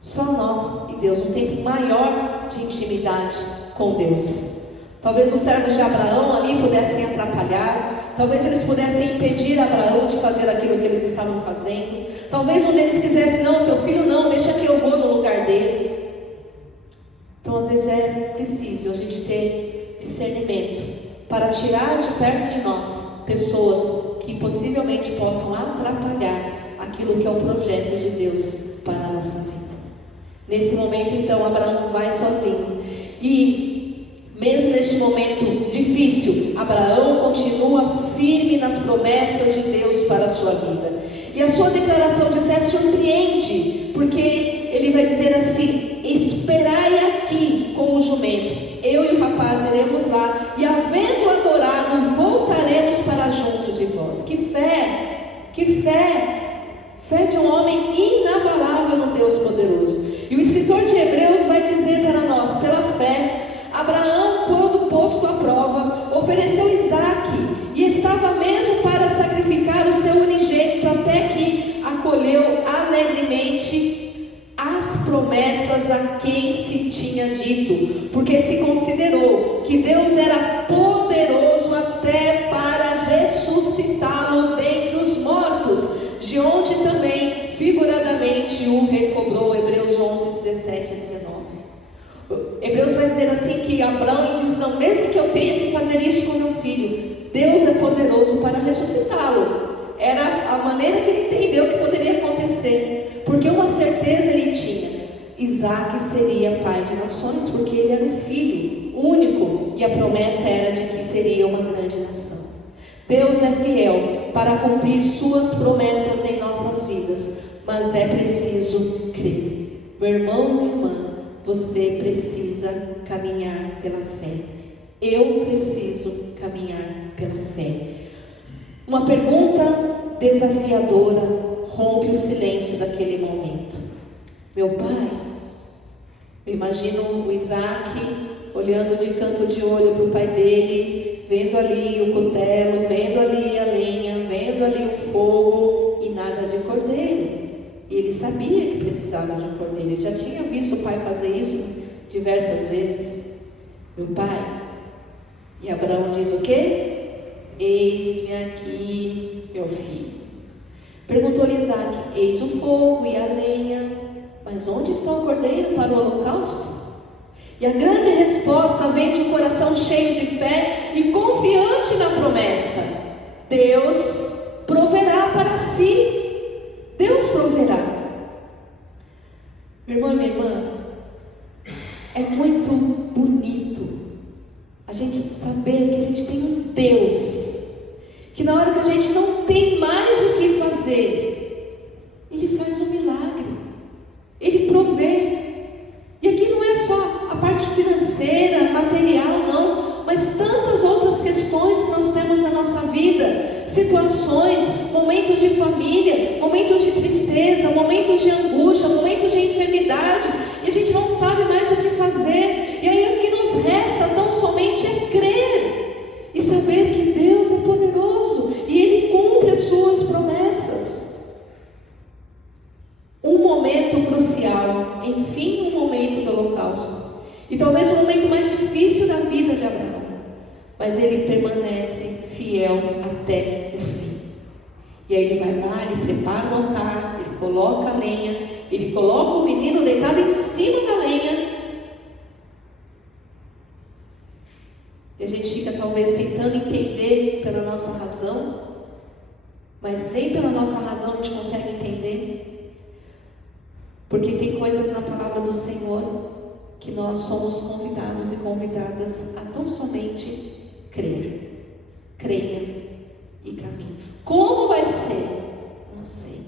Só nós e Deus. Um tempo maior de intimidade com Deus. Talvez os servos de Abraão ali pudessem atrapalhar. Talvez eles pudessem impedir Abraão de fazer aquilo que eles estavam fazendo. Talvez um deles quisesse: não, seu filho não, deixa que eu vou no lugar dele. Então às vezes é preciso a gente ter discernimento para tirar de perto de nós pessoas que possivelmente possam atrapalhar aquilo que é o projeto de Deus para a nossa vida. Nesse momento então Abraão vai sozinho, e mesmo neste momento difícil, Abraão continua firme nas promessas de Deus para a sua vida. E a sua declaração de fé surpreende, porque ele vai dizer assim: esperai aqui com o jumento, eu e o rapaz iremos lá, e havendo adorado, voltaremos para junto de vós. Que fé! Que fé! Fé de um homem inabalável no Deus poderoso. E o escritor de Hebreus vai dizer para nós: pela fé, Abraão, quando posto à prova, ofereceu Isaque, e estava mesmo para sacrificar o seu unigênito, até que acolheu alegremente as promessas a quem se tinha dito, porque se considerou que Deus era poderoso até para ressuscitá-lo dentre os mortos, de onde também figuradamente o recobrou. Hebreus 11, 17 a 19. Hebreus vai dizer assim que Abraão diz: não, mesmo que eu tenha que fazer isso com meu filho, Deus é poderoso para ressuscitá-lo. Era a maneira que ele entendeu que poderia acontecer, porque uma certeza ele tinha: Isaque seria pai de nações, porque ele era o filho único, e a promessa era de que seria uma grande nação. Deus é fiel para cumprir suas promessas em nossas vidas, mas é preciso crer. Meu irmão e minha irmã, você precisa caminhar pela fé. Eu preciso caminhar pela fé. Uma pergunta desafiadora rompe o silêncio daquele momento. Meu pai, eu imagino o Isaque olhando de canto de olho para o pai dele, vendo ali o cutelo, vendo ali a lenha, vendo ali o fogo e nada de cordeiro. E ele sabia que precisava de um cordeiro, ele já tinha visto o pai fazer isso diversas vezes. Meu pai, e Abraão diz o quê? Eis-me aqui, meu filho. Perguntou-lhe Isaque: eis o fogo e a lenha, mas onde está o cordeiro para o holocausto? E a grande resposta vem de um coração cheio de fé e confiante na promessa: Deus proverá para si. Deus proverá. Meu irmão e minha irmã, é muito bonito a gente saber que a gente tem um Deus que na hora que a gente não tem mais o que fazer, Ele faz um milagre, Ele provê. E aqui não é só a parte financeira, material, não, mas tantas outras questões que nós temos na nossa vida, situações, momentos de família, momentos de tristeza, momentos de angústia, momentos de enfermidades, e a gente não sabe mais o que fazer, e aí o que nos resta tão somente é crer, e saber que Deus é poderoso, e Ele cumpre as suas promessas. Um momento crucial, enfim, um momento do holocausto, e talvez o momento mais difícil da vida de Abraão, mas ele permanece fiel até o fim. E aí ele vai lá, ele prepara o altar, ele coloca a lenha, ele coloca o menino deitado em cima da lenha, e a gente fica talvez tentando entender pela nossa razão, mas nem pela nossa razão a gente consegue entender, porque tem coisas na palavra do Senhor que nós somos convidados e convidadas a tão somente crer. Creia e caminhe. Como vai ser? Não sei.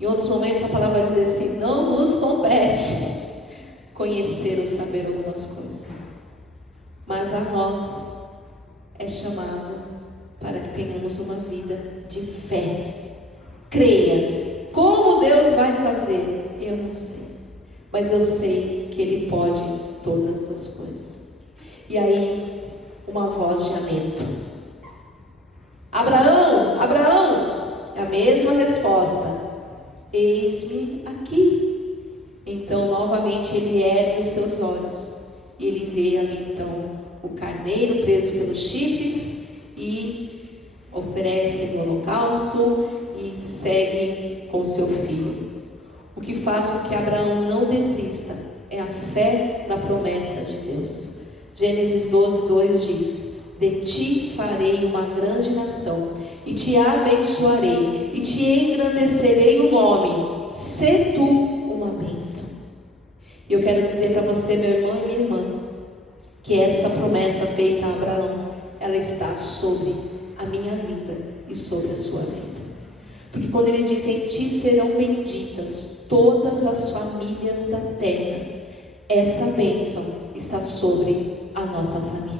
Em outros momentos a palavra vai dizer assim: não vos compete conhecer ou saber algumas coisas, mas a nós é chamado para que tenhamos uma vida de fé. Creia. Como Deus vai fazer? Eu não sei, mas eu sei que Ele pode todas as coisas. E aí, uma voz de alento: Abraão, Abraão! É a mesma resposta: eis-me aqui. Então, novamente, ele ergue os seus olhos e ele vê ali então o carneiro preso pelos chifres e oferece o holocausto e segue com seu filho. O que faz com que Abraão não desista é a fé na promessa de Deus. Gênesis 12:2 diz: de ti farei uma grande nação, e te abençoarei, e te engrandecerei o nome, sê tu uma bênção. E eu quero dizer para você, meu irmão e minha irmã, que esta promessa feita a Abraão, ela está sobre a minha vida e sobre a sua vida. Porque quando ele diz: em ti serão benditas todas as famílias da terra, essa bênção está sobre a nossa família.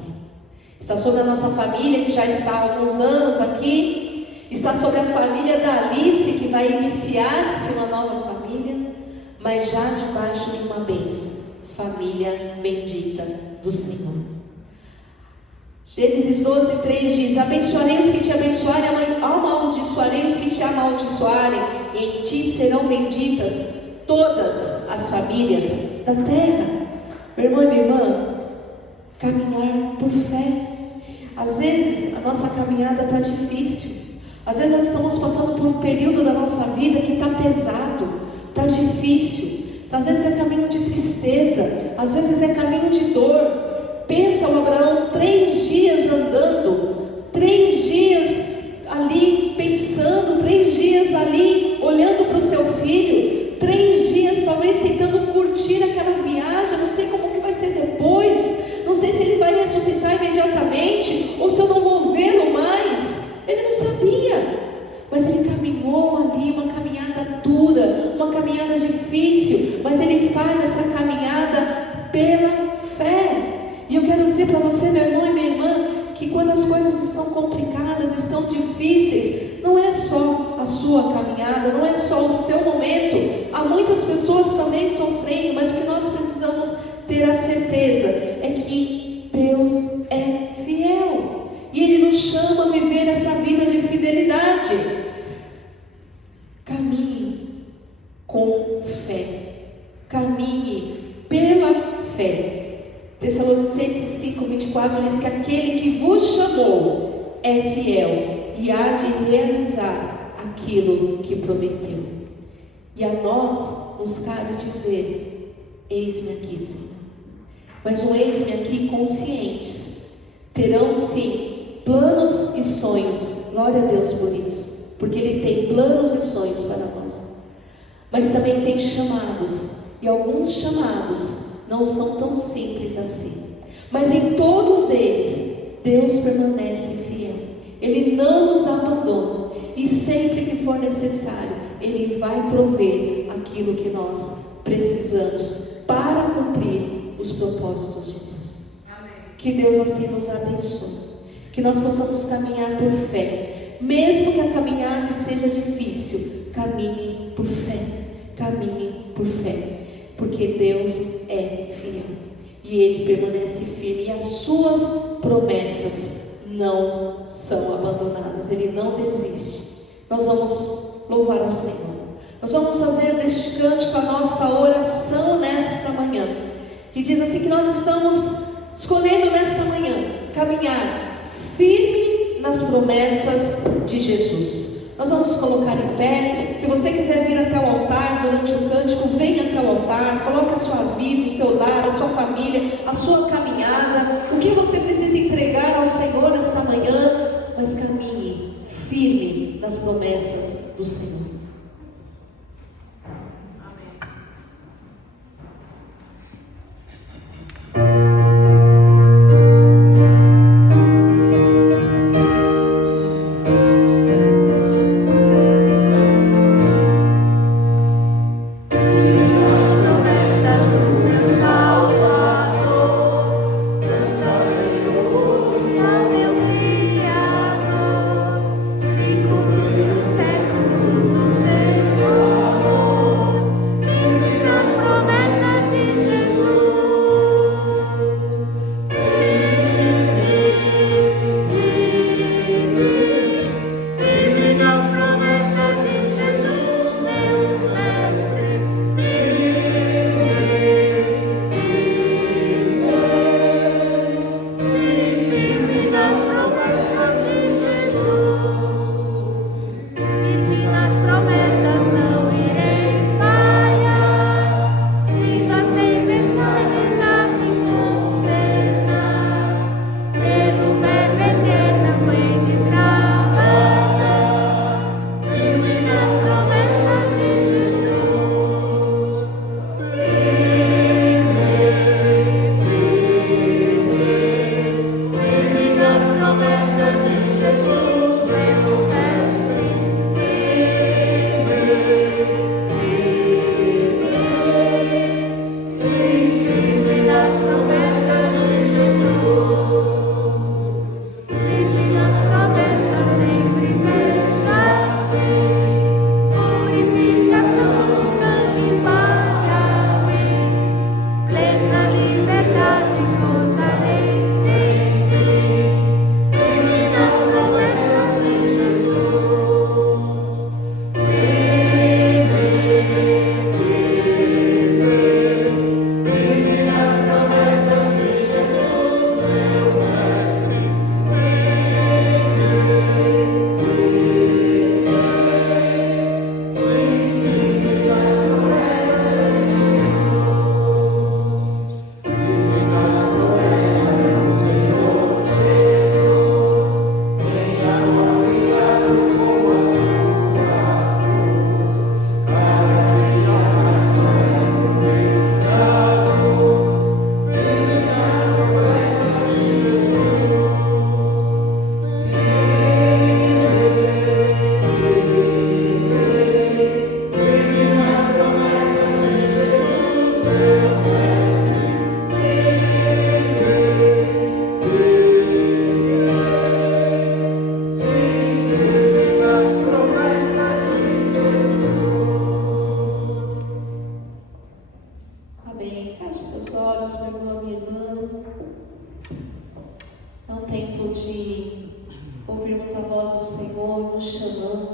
Está sobre a nossa família que já está há alguns anos aqui, está sobre a família da Alice que vai iniciar-se uma nova família, mas já debaixo de uma bênção, família bendita do Senhor. Gênesis 12:3 diz: abençoarei os que te abençoarem, amaldiçoarei os que te amaldiçoarem, e em ti serão benditas todas as famílias da terra. Meu irmão e minha irmã, caminhar por fé. Às vezes a nossa caminhada está difícil, às vezes nós estamos passando por um período da nossa vida que está pesado, está difícil, às vezes é caminho de tristeza, às vezes é caminho de dor. Pensa o Abraão, 3 dias andando, 3 dias ali pensando, 3 dias ali olhando para o seu filho, 3 dias talvez tentando curtir aquela viagem. Não sei como que vai ser depois, não sei se ele vai ressuscitar imediatamente ou se eu não vou vê-lo mais. Ele não sabia, mas ele caminhou ali, uma caminhada dura, uma caminhada difícil, mas ele faz essa caminhada pela fé. E eu quero dizer para você, meu irmão e minha irmã, que quando as coisas estão complicadas, estão difíceis, não é só a sua caminhada, não é só o seu momento. Há muitas pessoas também sofrendo, mas o que nós precisamos ter a certeza é que Deus é fiel. E Ele nos chama a viver essa vida de fidelidade. Caminhe com fé. Caminhe pela fé. Tessalonicenses 5:24 diz que aquele que vos chamou é fiel e há de realizar aquilo que prometeu. E a nós nos cabe dizer: eis-me aqui, Senhor. Mas um eis-me aqui conscientes. Terão sim planos e sonhos. Glória a Deus por isso, porque Ele tem planos e sonhos para nós. Mas também tem chamados, e alguns chamados não são tão simples assim. Mas em todos eles, Deus permanece fiel. Ele não nos abandona. E sempre que for necessário, Ele vai prover aquilo que nós precisamos para cumprir os propósitos de Deus. Amém. Que Deus assim nos abençoe. Que nós possamos caminhar por fé. Mesmo que a caminhada esteja difícil, caminhe por fé. Caminhe por fé. Porque Deus é fiel e Ele permanece firme, e as suas promessas não são abandonadas. Ele não desiste. Nós vamos louvar ao Senhor. Nós vamos fazer deste cântico a nossa oração nesta manhã, que diz assim, que nós estamos escolhendo nesta manhã caminhar firme nas promessas de Jesus. Nós vamos colocar em pé. Se você quiser vir até o altar durante o cântico, venha até o altar. Coloque a sua vida, o seu lar, a sua família, a sua caminhada, o que você precisa entregar ao Senhor nessa manhã. Mas caminhe firme nas promessas do Senhor. Séculos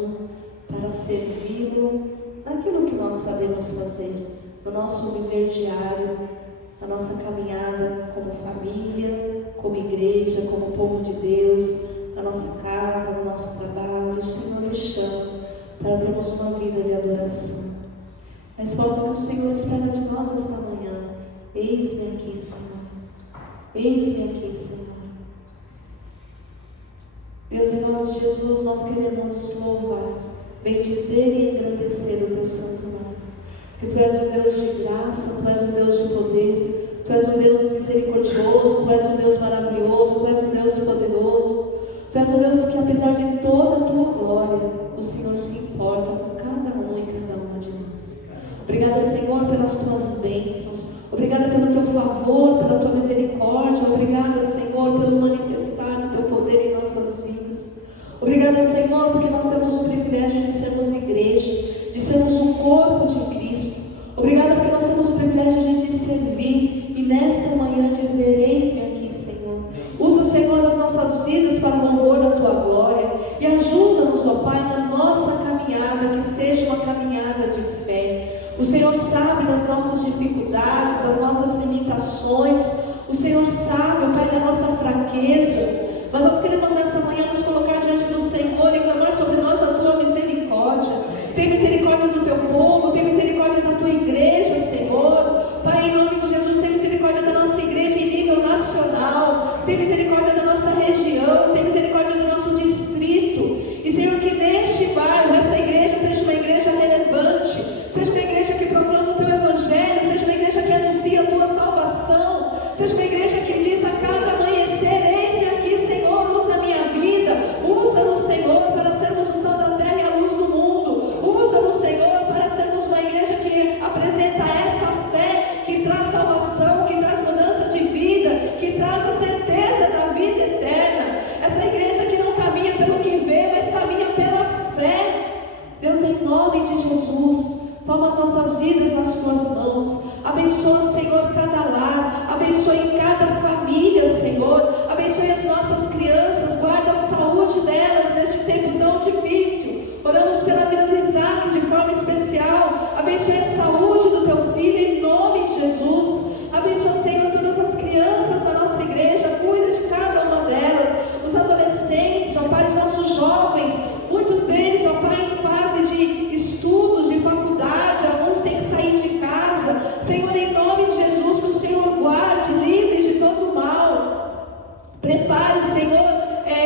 mão para servi-lo naquilo que nós sabemos fazer, no nosso viver diário, na nossa caminhada como família, como igreja, como povo de Deus, na nossa casa, no nosso trabalho. O Senhor nos chama para termos uma vida de adoração. A resposta que o Senhor espera de nós nesta manhã: eis-me aqui, Senhor. Eis-me aqui, Senhor. Deus, em nome de Jesus, nós queremos louvar, bendizer e engrandecer o Teu santo nome. Porque Tu és um Deus de graça, Tu és um Deus de poder, Tu és um Deus misericordioso, Tu és um Deus maravilhoso, Tu és um Deus poderoso. Tu és um Deus que, apesar de toda a Tua glória, o Senhor se importa com cada um e cada uma de nós. Obrigada, Senhor, pelas Tuas bênçãos. Obrigada pelo Teu favor, pela Tua misericórdia. Obrigada, Senhor, pelo manifestar do Teu poder em nossas vidas. Obrigada, Senhor, porque nós temos o privilégio de sermos igreja, de sermos o corpo de Cristo. Obrigada porque nós temos o privilégio de Te servir e nesta manhã dizer: eis-me aqui, Senhor. Usa, Senhor, as nossas vidas para o louvor da Tua glória e ajuda-nos, ó Pai, na nossa caminhada, que seja uma caminhada de fé. O Senhor sabe das nossas dificuldades, das nossas limitações. O Senhor sabe, ó Pai, da nossa fraqueza. Mas nós queremos nessa manhã nos colocar diante do Senhor e clamar sobre nós a Tua misericórdia. Tem misericórdia do Teu povo, tem misericórdia da Tua igreja, Senhor. Pai, em nome de Jesus, tem misericórdia da nossa igreja em nível nacional. Tem misericórdia da nossa região, tem misericórdia do nosso distrito. E, Senhor, que neste bairro, essa igreja seja uma igreja relevante, seja uma igreja que proclama o Teu evangelho, seja uma igreja que anuncia a Tua salvação, seja uma igreja que diz a cada amanhecer: eis-me aqui, Senhor, usa a minha vida, usa-nos, Senhor, para sermos o sal da terra e a luz do mundo, usa-nos, Senhor, para sermos uma igreja que apresenta essa fé, que traz salvação, que traz mudança de vida, que traz a certeza da vida eterna, essa igreja que não caminha pelo que vê, mas caminha pela fé. Deus, em nome de Jesus, toma as nossas vidas nas Tuas mãos. Abençoa, Senhor, cada lar. Abençoe cada família, Senhor. Abençoe as nossas crianças. Guarda a saúde delas neste tempo tão difícil. Oramos pela vida do Isaac de forma especial. Abençoe a saúde do Teu filho em nome de Jesus. Abençoa, Senhor, todas as crianças da nossa igreja. Cuida de cada uma delas. Os adolescentes, ó Pai, os nossos jovens. Muitos deles, ó Pai, em fase de estudos, de faculdade. Alguns têm que sair de casa. Senhor, em nome de Jesus, que o Senhor guarde, livre de todo mal. Prepare, Senhor,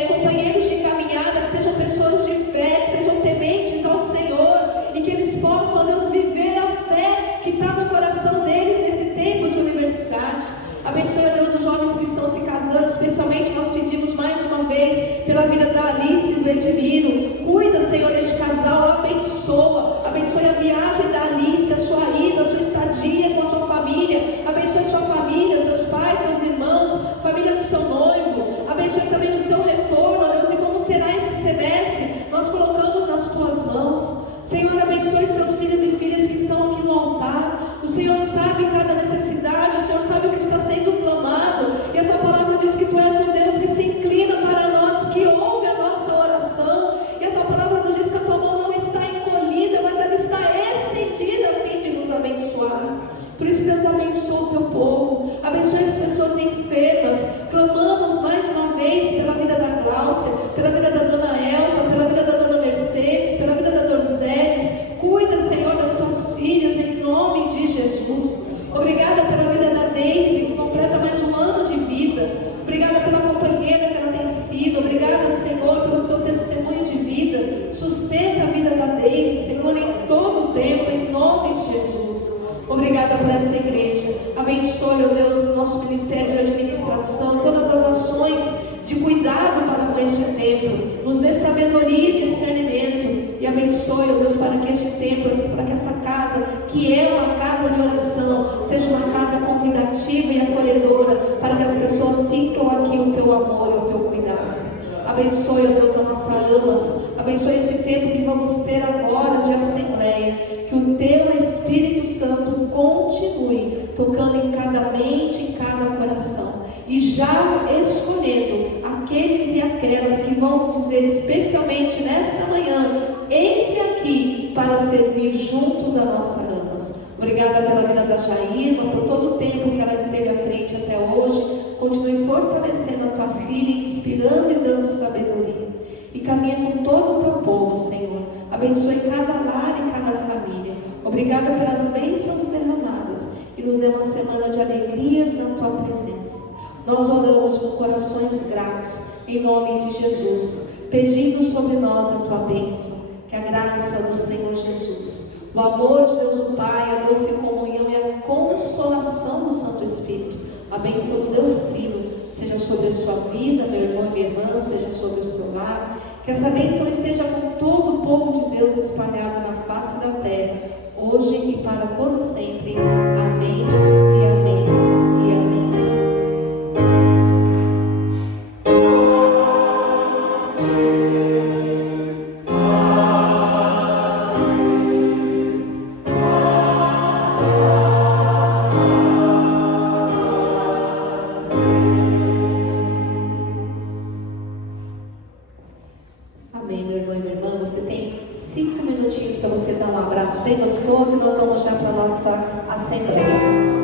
companheiros de caminhada, que sejam pessoas de fé, que sejam tementes ao Senhor, e que eles possam, Deus, viver a fé que está no coração deles nesse tempo de universidade. Abençoe, Deus, os jovens que estão se casando, especialmente nós pedimos mais uma vez pela vida da Alice e do Edmiro. Cuida, Senhor, deste casal, abençoa. Abençoe a viagem da Alice, a sua ida, a sua estadia com a sua família. Abençoe sua família, seus pais, seus irmãos, família do seu noivo. Abençoe também o seu retorno, Deus, e como será esse semestre, nós colocamos nas Tuas mãos. Senhor, abençoe os Teus filhos e filhas que estão aqui no altar. O Senhor sabe cada necessidade, o Senhor sabe o que está sendo clamado. E a Tua palavra diz que Tu és um Deus que se inclina para nós, que ouve a nossa oração. E a Tua palavra nos diz que a Tua mão não está encolhida, mas ela está estendida a fim de nos abençoar. Por isso, Deus, abençoa o Teu povo, abençoe as pessoas enfermas. Clamamos mais uma vez pela vida da Gláucia, pela vida da Dona Elsa, pela vida da Dona Mercedes, pela vida da Dorzeles. Cuida, Senhor, das Tuas filhas, em nome de Jesus. Obrigada pela vida da Deise, que completa mais um ano de vida. Obrigada pela companheira que ela tem sido. Obrigada, Senhor, pelo Seu testemunho de vida. Sustenta a vida da Deise, Senhor, em todo o tempo, em nome de Jesus. Obrigada por esta igreja. Abençoe, ó Deus, nosso ministério de administração e todas as ações de cuidado para com este templo. Nos dê sabedoria e discernimento. E abençoe, ó Deus, para que este templo, para que essa casa, que é uma casa de oração, seja uma casa convidativa e acolhedora, para que as pessoas sintam aqui o Teu amor e o Teu cuidado. Abençoe, ó Deus, a nossa AMAS. Abençoe esse tempo que vamos ter agora de assembleia. Que o Teu Espírito Santo continue tocando em cada mente, em cada coração. E já escolhendo aqueles e aquelas que vão dizer especialmente nesta manhã: eis-me aqui para servir junto das nossas ramas. Obrigada pela vida da Jairma, por todo o tempo que ela esteve à frente até hoje. Continue fortalecendo a tua filha, inspirando e dando sabedoria. E caminha com todo o teu povo, Senhor. Abençoe cada lar e cada família. Obrigada pelas bênçãos derramadas. E nos dê uma semana de alegrias na tua presença. Nós oramos com corações gratos, em nome de Jesus, pedindo sobre nós a tua bênção. Que a graça do Senhor Jesus, o amor de Deus o Pai, a doce comunhão e a consolação do Santo Espírito, a bênção do Deus Trino, seja sobre a sua vida, meu irmão e minha irmã, seja sobre o seu lar. Que essa bênção esteja com todo o povo de Deus espalhado na face da terra, hoje e para todo sempre. Amém e amém e amém. Amém, meu irmão e minha irmã. Você tem 5 minutinhos para você dar um abraço bem gostoso e nós vamos já para a nossa assembleia.